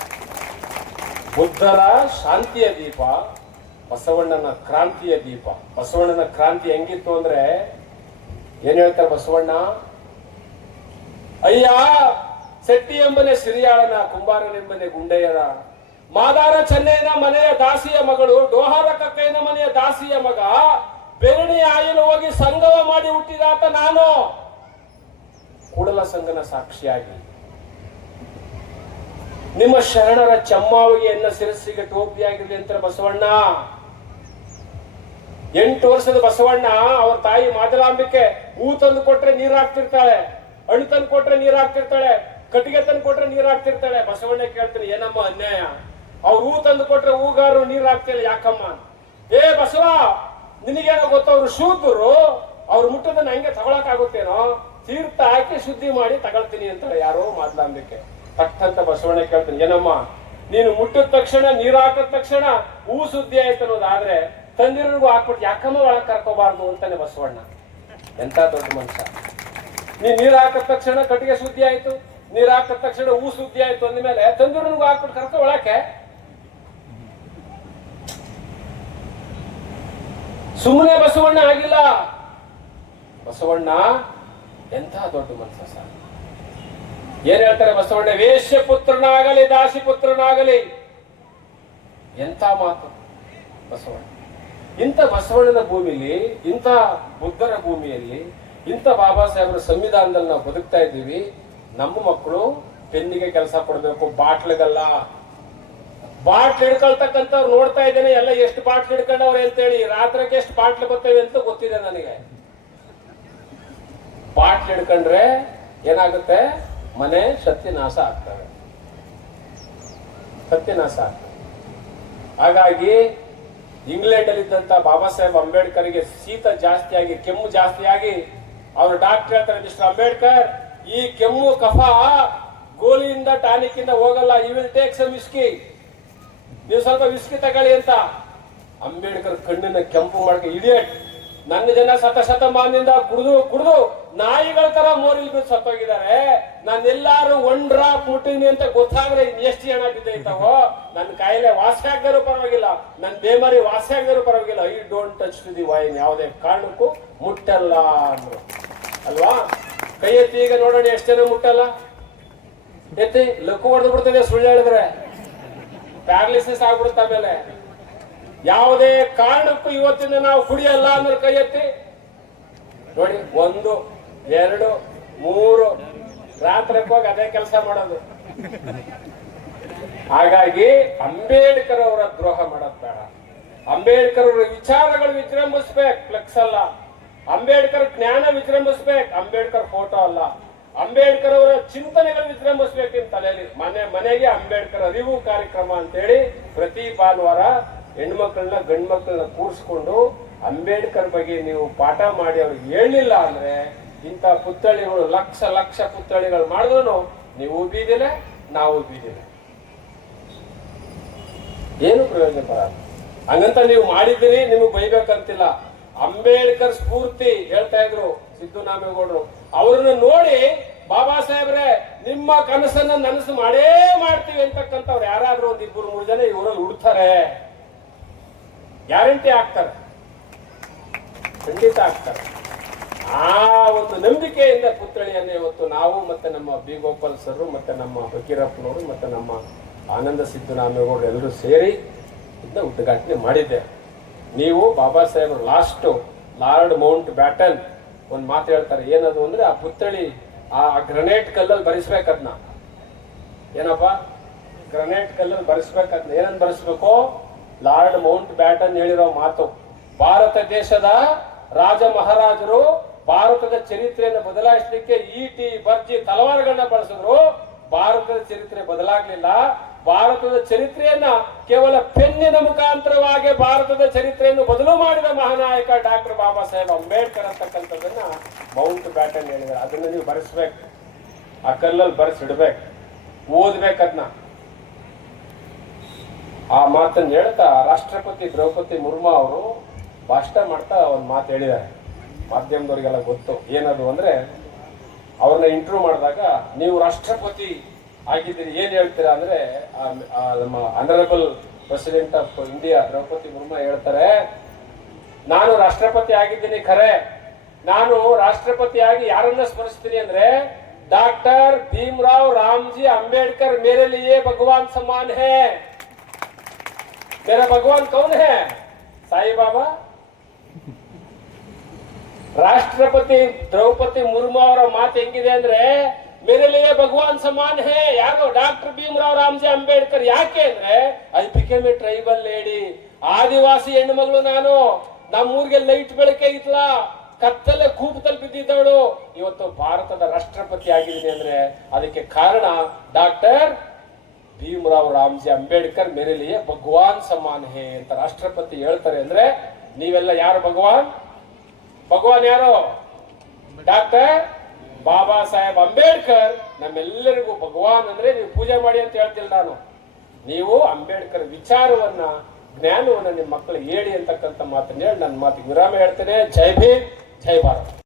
ಬುದ್ಧರ ಶಾಂತಿಯ ದೀಪ, ಬಸವಣ್ಣನ ಕ್ರಾಂತಿಯ ದೀಪ. ಬಸವಣ್ಣನ ಕ್ರಾಂತಿ ಹೆಂಗಿತ್ತು ಅಂದ್ರೆ ಏನ್ ಹೇಳ್ತಾರೆ ಬಸವಣ್ಣ? ಅಯ್ಯ ಶೆಟ್ಟಿ ಎಂಬನೆ ಸಿರಿಯಾಳನ, ಕುಂಬಾರನೆಂಬನೆ ಗುಂಡೆಯರ, ಮಾದಾರ ಚೆನ್ನೈನ ಮನೆಯ ದಾಸಿಯ ಮಗಳು, ಡೋಹಾರ ಕಕ್ಕಯ್ಯನ ಮನೆಯ ದಾಸಿಯ ಮಗ, ಬೆರಣಿ ಆಯಲು ಹೋಗಿ ಸಂಗಮ ಮಾಡಿ ಹುಟ್ಟಿದಾತ ನಾನು, ಕೂಡಲ ಸಂಗನ ಸಾಕ್ಷಿಯಾಗಿ ನಿಮ್ಮ ಶರಣರ ಚಮ್ಮಾವಿಗೆ ಎನ್ನ ಶಿರಸ್ಸಿಗೆ ಟೋಪಿಯಾಗಿರ್ಲಿ ಅಂತ ಬಸವಣ್ಣ. 8 ವರ್ಷದ ಬಸವಣ್ಣ ಅವ್ರ ತಾಯಿ ಮಾದಲಾಂಬಿಕೆ ಹೂ ತಂದು ಕೊಟ್ರೆ ನೀರ್ ಹಾಕ್ತಿರ್ತಾಳೆ, ಹಣ್ಣು ತಂದು ಕೊಟ್ರೆ ನೀರ್ ಹಾಕ್ತಿರ್ತಾಳೆ, ಕಟ್ಟಿಗೆ ತಂದು ಕೊಟ್ರೆ ನೀರ್ ಹಾಕ್ತಿರ್ತಾಳೆ. ಬಸವಣ್ಣ ಕೇಳ್ತೀನಿ, ಏನಮ್ಮ ಅನ್ಯಾಯ? ಅವ್ರು ಹೂ ತಂದು ಕೊಟ್ರೆ ಹೂಗಾರರು ನೀರ್ ಹಾಕ್ತಿಲ್ಲ ಯಾಕಮ್ಮ? ಏ ಬಸವ, ನಿನಗೇನೋ ಗೊತ್ತವ್ರು ಶೂದ್ರರು, ಅವ್ರು ಮುಟ್ಟದನ್ನ ಹಂಗೆ ತಗೊಳಕ್ ಆಗುತ್ತೇನೋ, ತೀರ್ಥ ಹಾಕಿ ಶುದ್ಧಿ ಮಾಡಿ ತಗೊಳ್ತೀನಿ ಅಂತಾರೆ ಯಾರೋ ಮಾದಲಾಂಬಿಕೆ. ತಕ್ಕಂತ ಬಸವಣ್ಣ ಕೇಳ್ತೀನಿ, ಏನಮ್ಮ ನೀನು ಮುಟ್ಟಿದ ತಕ್ಷಣ ನೀರ್ ಹಾಕಿದ ತಕ್ಷಣ ಹೂ ಸುದ್ದಿ ಆಯ್ತು ಅನ್ನೋದಾದ್ರೆ ತಂದಿರಿಗೂ ಹಾಕ್ಬಿಟ್ಟು ಯಾಕಮ್ಮ ಒಳಗ್ ಕರ್ಕೋಬಾರ್ದು ಅಂತಾನೆ ಬಸವಣ್ಣ. ಎಂತ ದೊಡ್ಡ ಮನುಷ್ಯ. ನೀರ್ ಹಾಕಿದ ತಕ್ಷಣ ಕಟ್ಟಿಗೆ ಸುದ್ದಿ ಆಯ್ತು, ನೀರ್ ಹಾಕಿದ ತಕ್ಷಣ ಹೂ ಸುದ್ದಿ ಆಯ್ತು ಅಂದ್ಮೇಲೆ ತಂದಿರಿಗೂ ಹಾಕ್ಬಿಟ್ಟು ಕರ್ಕೊ ಒಳಕ್ಕೆ. ಸುಮ್ಮನೆ ಬಸವಣ್ಣ ಆಗಿಲ್ಲ. ಬಸವಣ್ಣ ಎಂಥ ದೊಡ್ಡ ಮನುಷ್ಯ ಸರ್. ಏನ್ ಹೇಳ್ತಾರೆ ಬಸವಣ್ಣ? ವೇಶ್ಯ ಪುತ್ರನಾಗಲಿ ದಾಸಿ ಪುತ್ರನಾಗಲಿ. ಎಂಥ ಮಾತು ಬಸವಣ್ಣ. ಇಂಥ ಬಸವಣ್ಣನ ಭೂಮಿಲಿ, ಇಂಥ ಬುದ್ಧರ ಭೂಮಿಯಲ್ಲಿ, ಇಂಥ ಬಾಬಾ ಸಾಹೇಬರ ಸಂವಿಧಾನದಲ್ಲಿ ನಾವು ಬದುಕ್ತಾ ಇದ್ದೀವಿ. ನಮ್ಮ ಮಕ್ಕಳು ಪೆನ್ನಿಗೆ ಕೆಲಸ ಕೊಡಬೇಕು, ಬಾಟ್ಲಿಗಲ್ಲ. ಬಾಟ್ಲ್ ಹಿಡ್ಕೊಳ್ತಕ್ಕಂಥವ್ರು ನೋಡ್ತಾ ಇದ್ದೇನೆ, ಎಲ್ಲ ಎಷ್ಟು ಬಾಟ್ಲ್ ಹಿಡ್ಕೊಂಡವ್ರೆ ಅಂತೇಳಿ. ರಾತ್ರಿಗೆ ಎಷ್ಟು ಬಾಟ್ಲ್ ಬರ್ತವೆ ಅಂತ ಗೊತ್ತಿದೆ ನನಗೆ. ಬಾಟ್ಲ್ ಹಿಡ್ಕೊಂಡ್ರೆ ಏನಾಗುತ್ತೆ? ಮನೆ ಸತ್ಯನಾಶ ಆಗ್ತವೆ, ಸತ್ಯನಾಶ ಆಗ್ತವೆ. ಹಾಗಾಗಿ ಇಂಗ್ಲೆಂಡ್ ಅಲ್ಲಿ ಇದ್ದಂತ ಬಾಬಾ ಸಾಹೇಬ್ ಅಂಬೇಡ್ಕರ್ಗೆ ಶೀತ ಜಾಸ್ತಿಯಾಗಿ, ಕೆಮ್ಮು ಜಾಸ್ತಿಯಾಗಿ ಅವರು ಡಾಕ್ಟರ್ ಹೇಳ್ತಾರೆ, ಮಿಸ್ಟರ್ ಅಂಬೇಡ್ಕರ್, ಈ ಕೆಮ್ಮು ಕಫ ಗೋಲಿಯಿಂದ ಟಾನಿಕ್ ಇಂದ ಹೋಗಲ್ಲ, you will take some whisky, ನೀವು ಸ್ವಲ್ಪ ವಿಸ್ಕಿ ತಗೊಳ್ಳಿ ಅಂತ. ಅಂಬೇಡ್ಕರ್ ಕಣ್ಣಿನ ಕೆಂಪು ಮಾಡ್ಕೆ, ಇಡಿಯಟ್, ನನ್ನ ಜನ ಶತಮಾನದಿಂದ ಕುಡಿದು ಕುಡಿದು ನಾಯಿಗಳ ತರ ಮೋರಿಲ್ ಬಿದ್ದು ಸತ್ತೋಗಿದ್ದಾರೆ, ನಾನೆಲ್ಲಾರು ಒನ್ ಡ್ರಾಪ್ ಮುಟ್ಟಿನಿ ಅಂತ ಗೊತ್ತಾಗ್ರೆ ಎಷ್ಟು ಜನ ಬಿದ್ದೈತಾವೋ, ನನ್ನ ಕಾಯಿಲೆ ವಾಸಿ ಆಗದರೂ ಪರವಾಗಿಲ್ಲ, ನನ್ನ ಬೇಮಾರಿ ವಾಸಿ ಆಗದರೂ ಪರವಾಗಿಲ್ಲ, I don't touch to the wine, ಯಾವುದೇ ಕಾರಣಕ್ಕೂ ಮುಟ್ಟಲ್ಲ ಅಂದ್ರು ಅಲ್ವಾ. ಕೈ ಎತ್ತಿ ಈಗ ನೋಡೋಣ ಎಷ್ಟು ಜನ ಮುಟ್ಟಲ್ಲ. ಎತ್ತಿ, ಲಕ್ಕು ಹೊಡೆದು ಬಿಡ್ತದೆ ಸುಳ್ಳು ಹೇಳಿದ್ರೆ, ಪ್ಯಾರಾಲಿಸಿಸ್ ಆಗ್ಬಿಡುತ್ತೆ. ಆಮೇಲೆ ಯಾವುದೇ ಕಾರಣಕ್ಕೂ ಇವತ್ತಿನ ನಾವು ಕುಡಿಯಲ್ಲ ಅಂದ್ರೆ ಕೈ ಎತ್ತಿ ನೋಡಿ. 1, 2, 3 ರಾತ್ರಿಗೆ ಹೋಗಿ ಅದೇ ಕೆಲಸ ಮಾಡೋದು. ಹಾಗಾಗಿ ಅಂಬೇಡ್ಕರ್ ಅವರ ದ್ರೋಹ ಮಾಡೋದ್ ಬೇಡ. ಅಂಬೇಡ್ಕರ್ ಅವರ ವಿಚಾರಗಳು ವಿಜೃಂಭಿಸ್ಬೇಕು, ಫ್ಲೆಕ್ಸ್ ಅಲ್ಲ. ಅಂಬೇಡ್ಕರ್ ಜ್ಞಾನ ವಿಜೃಂಭಿಸ್ಬೇಕು, ಅಂಬೇಡ್ಕರ್ ಫೋಟೋ ಅಲ್ಲ. ಅಂಬೇಡ್ಕರ್ ಅವರ ಚಿಂತನೆಗಳು ವಿಜೃಂಭಿಸ್ಬೇಕು ನಿಮ್ಮ ತಲೆಯಲ್ಲಿ. ಮನೆಗೆ ಅಂಬೇಡ್ಕರ್ ಅರಿವು ಕಾರ್ಯಕ್ರಮ ಅಂತೇಳಿ ಪ್ರತಿ ಭಾನುವಾರ ಹೆಣ್ಮಕ್ಳನ್ನ ಗಂಡು ಮಕ್ಕಳನ್ನ ಕೂರಿಸ್ಕೊಂಡು ಅಂಬೇಡ್ಕರ್ ಬಗ್ಗೆ ನೀವು ಪಾಠ ಮಾಡಿ ಅವ್ರಿಗೆ ಹೇಳಲಿಲ್ಲ ಅಂದ್ರೆ, ಇಂಥ ಪುತ್ಥಳಿಗಳು ಲಕ್ಷ ಲಕ್ಷ ಪುತ್ಥಳಿಗಳು ಮಾಡಿದ್ರು ನೀವು ಬೀದಿಲೆ, ನಾವು ಬೀದಿಲೆ, ಏನು ಪ್ರಯೋಜನ ಬರಲ್ಲ. ಹಂಗಂತ ನೀವು ಮಾಡಿದ್ದೀರಿ, ನಿಮಗೆ ಬೈಬೇಕಂತಿಲ್ಲ. ಅಂಬೇಡ್ಕರ್ ಸ್ಫೂರ್ತಿ ಹೇಳ್ತಾ ಇದ್ರು ಸಿದ್ದರಾಮೇಗೌಡರು, ಅವ್ರನ್ನ ನೋಡಿ ಬಾಬಾ ಸಾಹೇಬ್ರೆ ನಿಮ್ಮ ಕನಸನ್ನ ನನಸು ಮಾಡೇ ಮಾಡ್ತೀವಿ ಅಂತಕ್ಕಂಥವ್ರು ಯಾರಾದ್ರೂ 1-2-3 ಜನ ಇವರಲ್ಲಿ ಹುಡ್ತಾರೆ, ಗ್ಯಾರಂಟಿ ಆಗ್ತಾರೆ, ಖಂಡಿತ ಆಗ್ತಾರೆ. ಆ ಒಂದು ನಂಬಿಕೆಯಿಂದ ಪುತ್ಥಳಿಯನ್ನು ಇವತ್ತು ನಾವು ಮತ್ತೆ ನಮ್ಮ ಬಿ ಗೋಪಾಲ್ ಸರ್ ಮತ್ತೆ ನಮ್ಮ ಫಕೀರಪ್ಪನವರು ಮತ್ತೆ ನಮ್ಮ ಆನಂದ ಸಿದ್ದರಾಮೇಗೌಡರು ಎಲ್ಲರೂ ಸೇರಿ ಇದನ್ನ ಉದ್ಘಾಟನೆ ಮಾಡಿದ್ದೇವೆ. ನೀವು Baba Saheb last lord Mountbatten ಒಂದು ಮಾತು ಹೇಳ್ತಾರೆ, ಏನದು ಅಂದ್ರೆ ಆ ಪುತ್ಥಳಿ ಆ ಗ್ರನೇಟ್ ಕಲ್ಲಲ್ಲಿ ಬರೆಸ್ಬೇಕದ್ನ. ಏನಪ್ಪಾ, ಗ್ರನೇಟ್ ಕಲ್ಲಲ್ಲಿ ಬರೆಸ್ಬೇಕದ್ನ. ಏನಂತ ಬರೆಸ್ಬೇಕು? ಲಾರ್ಡ್ ಮೌಂಟ್ ಬ್ಯಾಟನ್ ಹೇಳಿರೋ ಮಾತು, ಭಾರತ ದೇಶದ ರಾಜ ಮಹಾರಾಜರು ಭಾರತದ ಚರಿತ್ರೆಯನ್ನು ಬದಲಾಯಿಸಲಿಕ್ಕೆ ಈಟಿ ಬರ್ಜಿ ತಲವಾರುಗಳನ್ನ ಬಳಸಿದ್ರು, ಭಾರತದ ಚರಿತ್ರೆ ಬದಲಾಗ್ಲಿಲ್ಲ. ಭಾರತದ ಚರಿತ್ರೆಯನ್ನ ಕೇವಲ ಪೆನ್ನಿನ ಮುಖಾಂತರವಾಗಿ ಭಾರತದ ಚರಿತ್ರೆಯನ್ನು ಬದಲು ಮಾಡಿದ ಮಹಾನಾಯಕ ಡಾಕ್ಟರ್ ಬಾಬಾ ಸಾಹೇಬ್ ಅಂಬೇಡ್ಕರ್ ಅಂತಕ್ಕಂಥದ್ದನ್ನ ಮೌಂಟ್ ಬ್ಯಾಟನ್ ಹೇಳಿದ್ದಾರೆ. ಅದನ್ನ ನೀವು ಬರೆಸ್ಬೇಕು, ಆ ಕಲ್ಲಲ್ಲಿ ಬರೆಸಿಡ್ಬೇಕು, ಓದ್ಬೇಕದ್ನ. ಆ ಮಾತನ್ನು ಹೇಳ್ತಾ ರಾಷ್ಟ್ರಪತಿ ದ್ರೌಪದಿ ಮುರ್ಮು ಅವರು ಭಾಷಣ ಮಾಡ್ತಾ ಒಂದು ಮಾತು ಹೇಳಿದ್ದಾರೆ, ಮಾಧ್ಯಮದವರಿಗೆಲ್ಲ ಗೊತ್ತು. ಏನದು ಅಂದ್ರೆ, ಅವ್ರನ್ನ ಇಂಟರ್ವ್ಯೂ ಮಾಡಿದಾಗ ನೀವು ರಾಷ್ಟ್ರಪತಿ ಆಗಿದ್ದೀರಿ ಏನ್ ಹೇಳ್ತೀರಾ ಅಂದ್ರೆ, ನಮ್ಮ honourable president of India Draupadi Murmu ಹೇಳ್ತಾರೆ, ನಾನು ರಾಷ್ಟ್ರಪತಿ ಆಗಿದ್ದೀನಿ ಖರೆ, ನಾನು ರಾಷ್ಟ್ರಪತಿಯಾಗಿ ಯಾರನ್ನ ಸ್ಮರಿಸ್ತೀನಿ ಅಂದ್ರೆ ಡಾಕ್ಟರ್ ಭೀಮರಾವ್ ರಾಮ್ಜಿ ಅಂಬೇಡ್ಕರ್ ಮೇರೆ ಲಿಯೇ ಭಗವಾನ್ ಸಮಾನ್ ಹೇ. मेरा भगवान कौन है? साई बाबा. ರಾಷ್ಟ್ರಪತಿ ದ್ರೌಪದಿ ಮುರ್ಮು ಅವರ ಮಾತು ಹೆಂಗಿದೆ ಅಂದ್ರೆ, ಮೇರೆ ಲಿಯೇ ಭಗವಾನ್ ಸಮಾನ್ ಹೇ. ಯಾರು? ಡಾಕ್ಟರ್ ಭೀಮರಾವ್ ರಾಮ್ಜಿ ಅಂಬೇಡ್ಕರ್. ಯಾಕೆ ಅಂದ್ರೆ I became a tribal lady. ಆದಿವಾಸಿ ಹೆಣ್ಣು ಮಗಳು ನಾನು. ನಮ್ಮೂರಿಗೆ ಲೈಟ್ ಬೆಳಕೆ ಇತ್ಲ, ಕತ್ತಲೆ ಕೂಪದಲ್ಲಿ ಬಿದ್ದಿದ್ದವಳು. ಇವತ್ತು ಭಾರತದ ರಾಷ್ಟ್ರಪತಿ ಆಗಿದ್ದೀನಿ ಅಂದ್ರೆ ಅದಕ್ಕೆ ಕಾರಣ ಡಾಕ್ಟರ್ ಭೀಮರಾವ್ ರಾಮ್ಜಿ ಅಂಬೇಡ್ಕರ್ ಮೇರೆ ಲಿಯೇ ಭಗವಾನ್ ಸಮಾನ್ ಹೇ ಅಂತ ರಾಷ್ಟ್ರಪತಿ ಹೇಳ್ತಾರೆ. ಅಂದ್ರೆ ನೀವೆಲ್ಲ ಯಾರು ಭಗವಾನ್? ಭಗವಾನ್ ಯಾರು? ಡಾಕ್ಟರ್ ಬಾಬಾ ಸಾಹೇಬ್ ಅಂಬೇಡ್ಕರ್ ನಮ್ಮೆಲ್ಲರಿಗೂ ಭಗವಾನ್. ಅಂದ್ರೆ ನೀವು ಪೂಜೆ ಮಾಡಿ ಅಂತ ಹೇಳ್ತಿಲ್ಲ ನಾನು, ನೀವು ಅಂಬೇಡ್ಕರ್ ವಿಚಾರವನ್ನ ಜ್ಞಾನವನ್ನ ನಿಮ್ಮ ಮಕ್ಕಳಿಗೆ ಹೇಳಿ ಅಂತಕ್ಕಂಥ ಮಾತನ್ನ ಹೇಳಿ ನನ್ನ ಮಾತಿಗೆ ವಿರಾಮ ಹೇಳ್ತೇನೆ. ಜೈ ಭೀಮ್, ಜೈ ಭಾರತ್.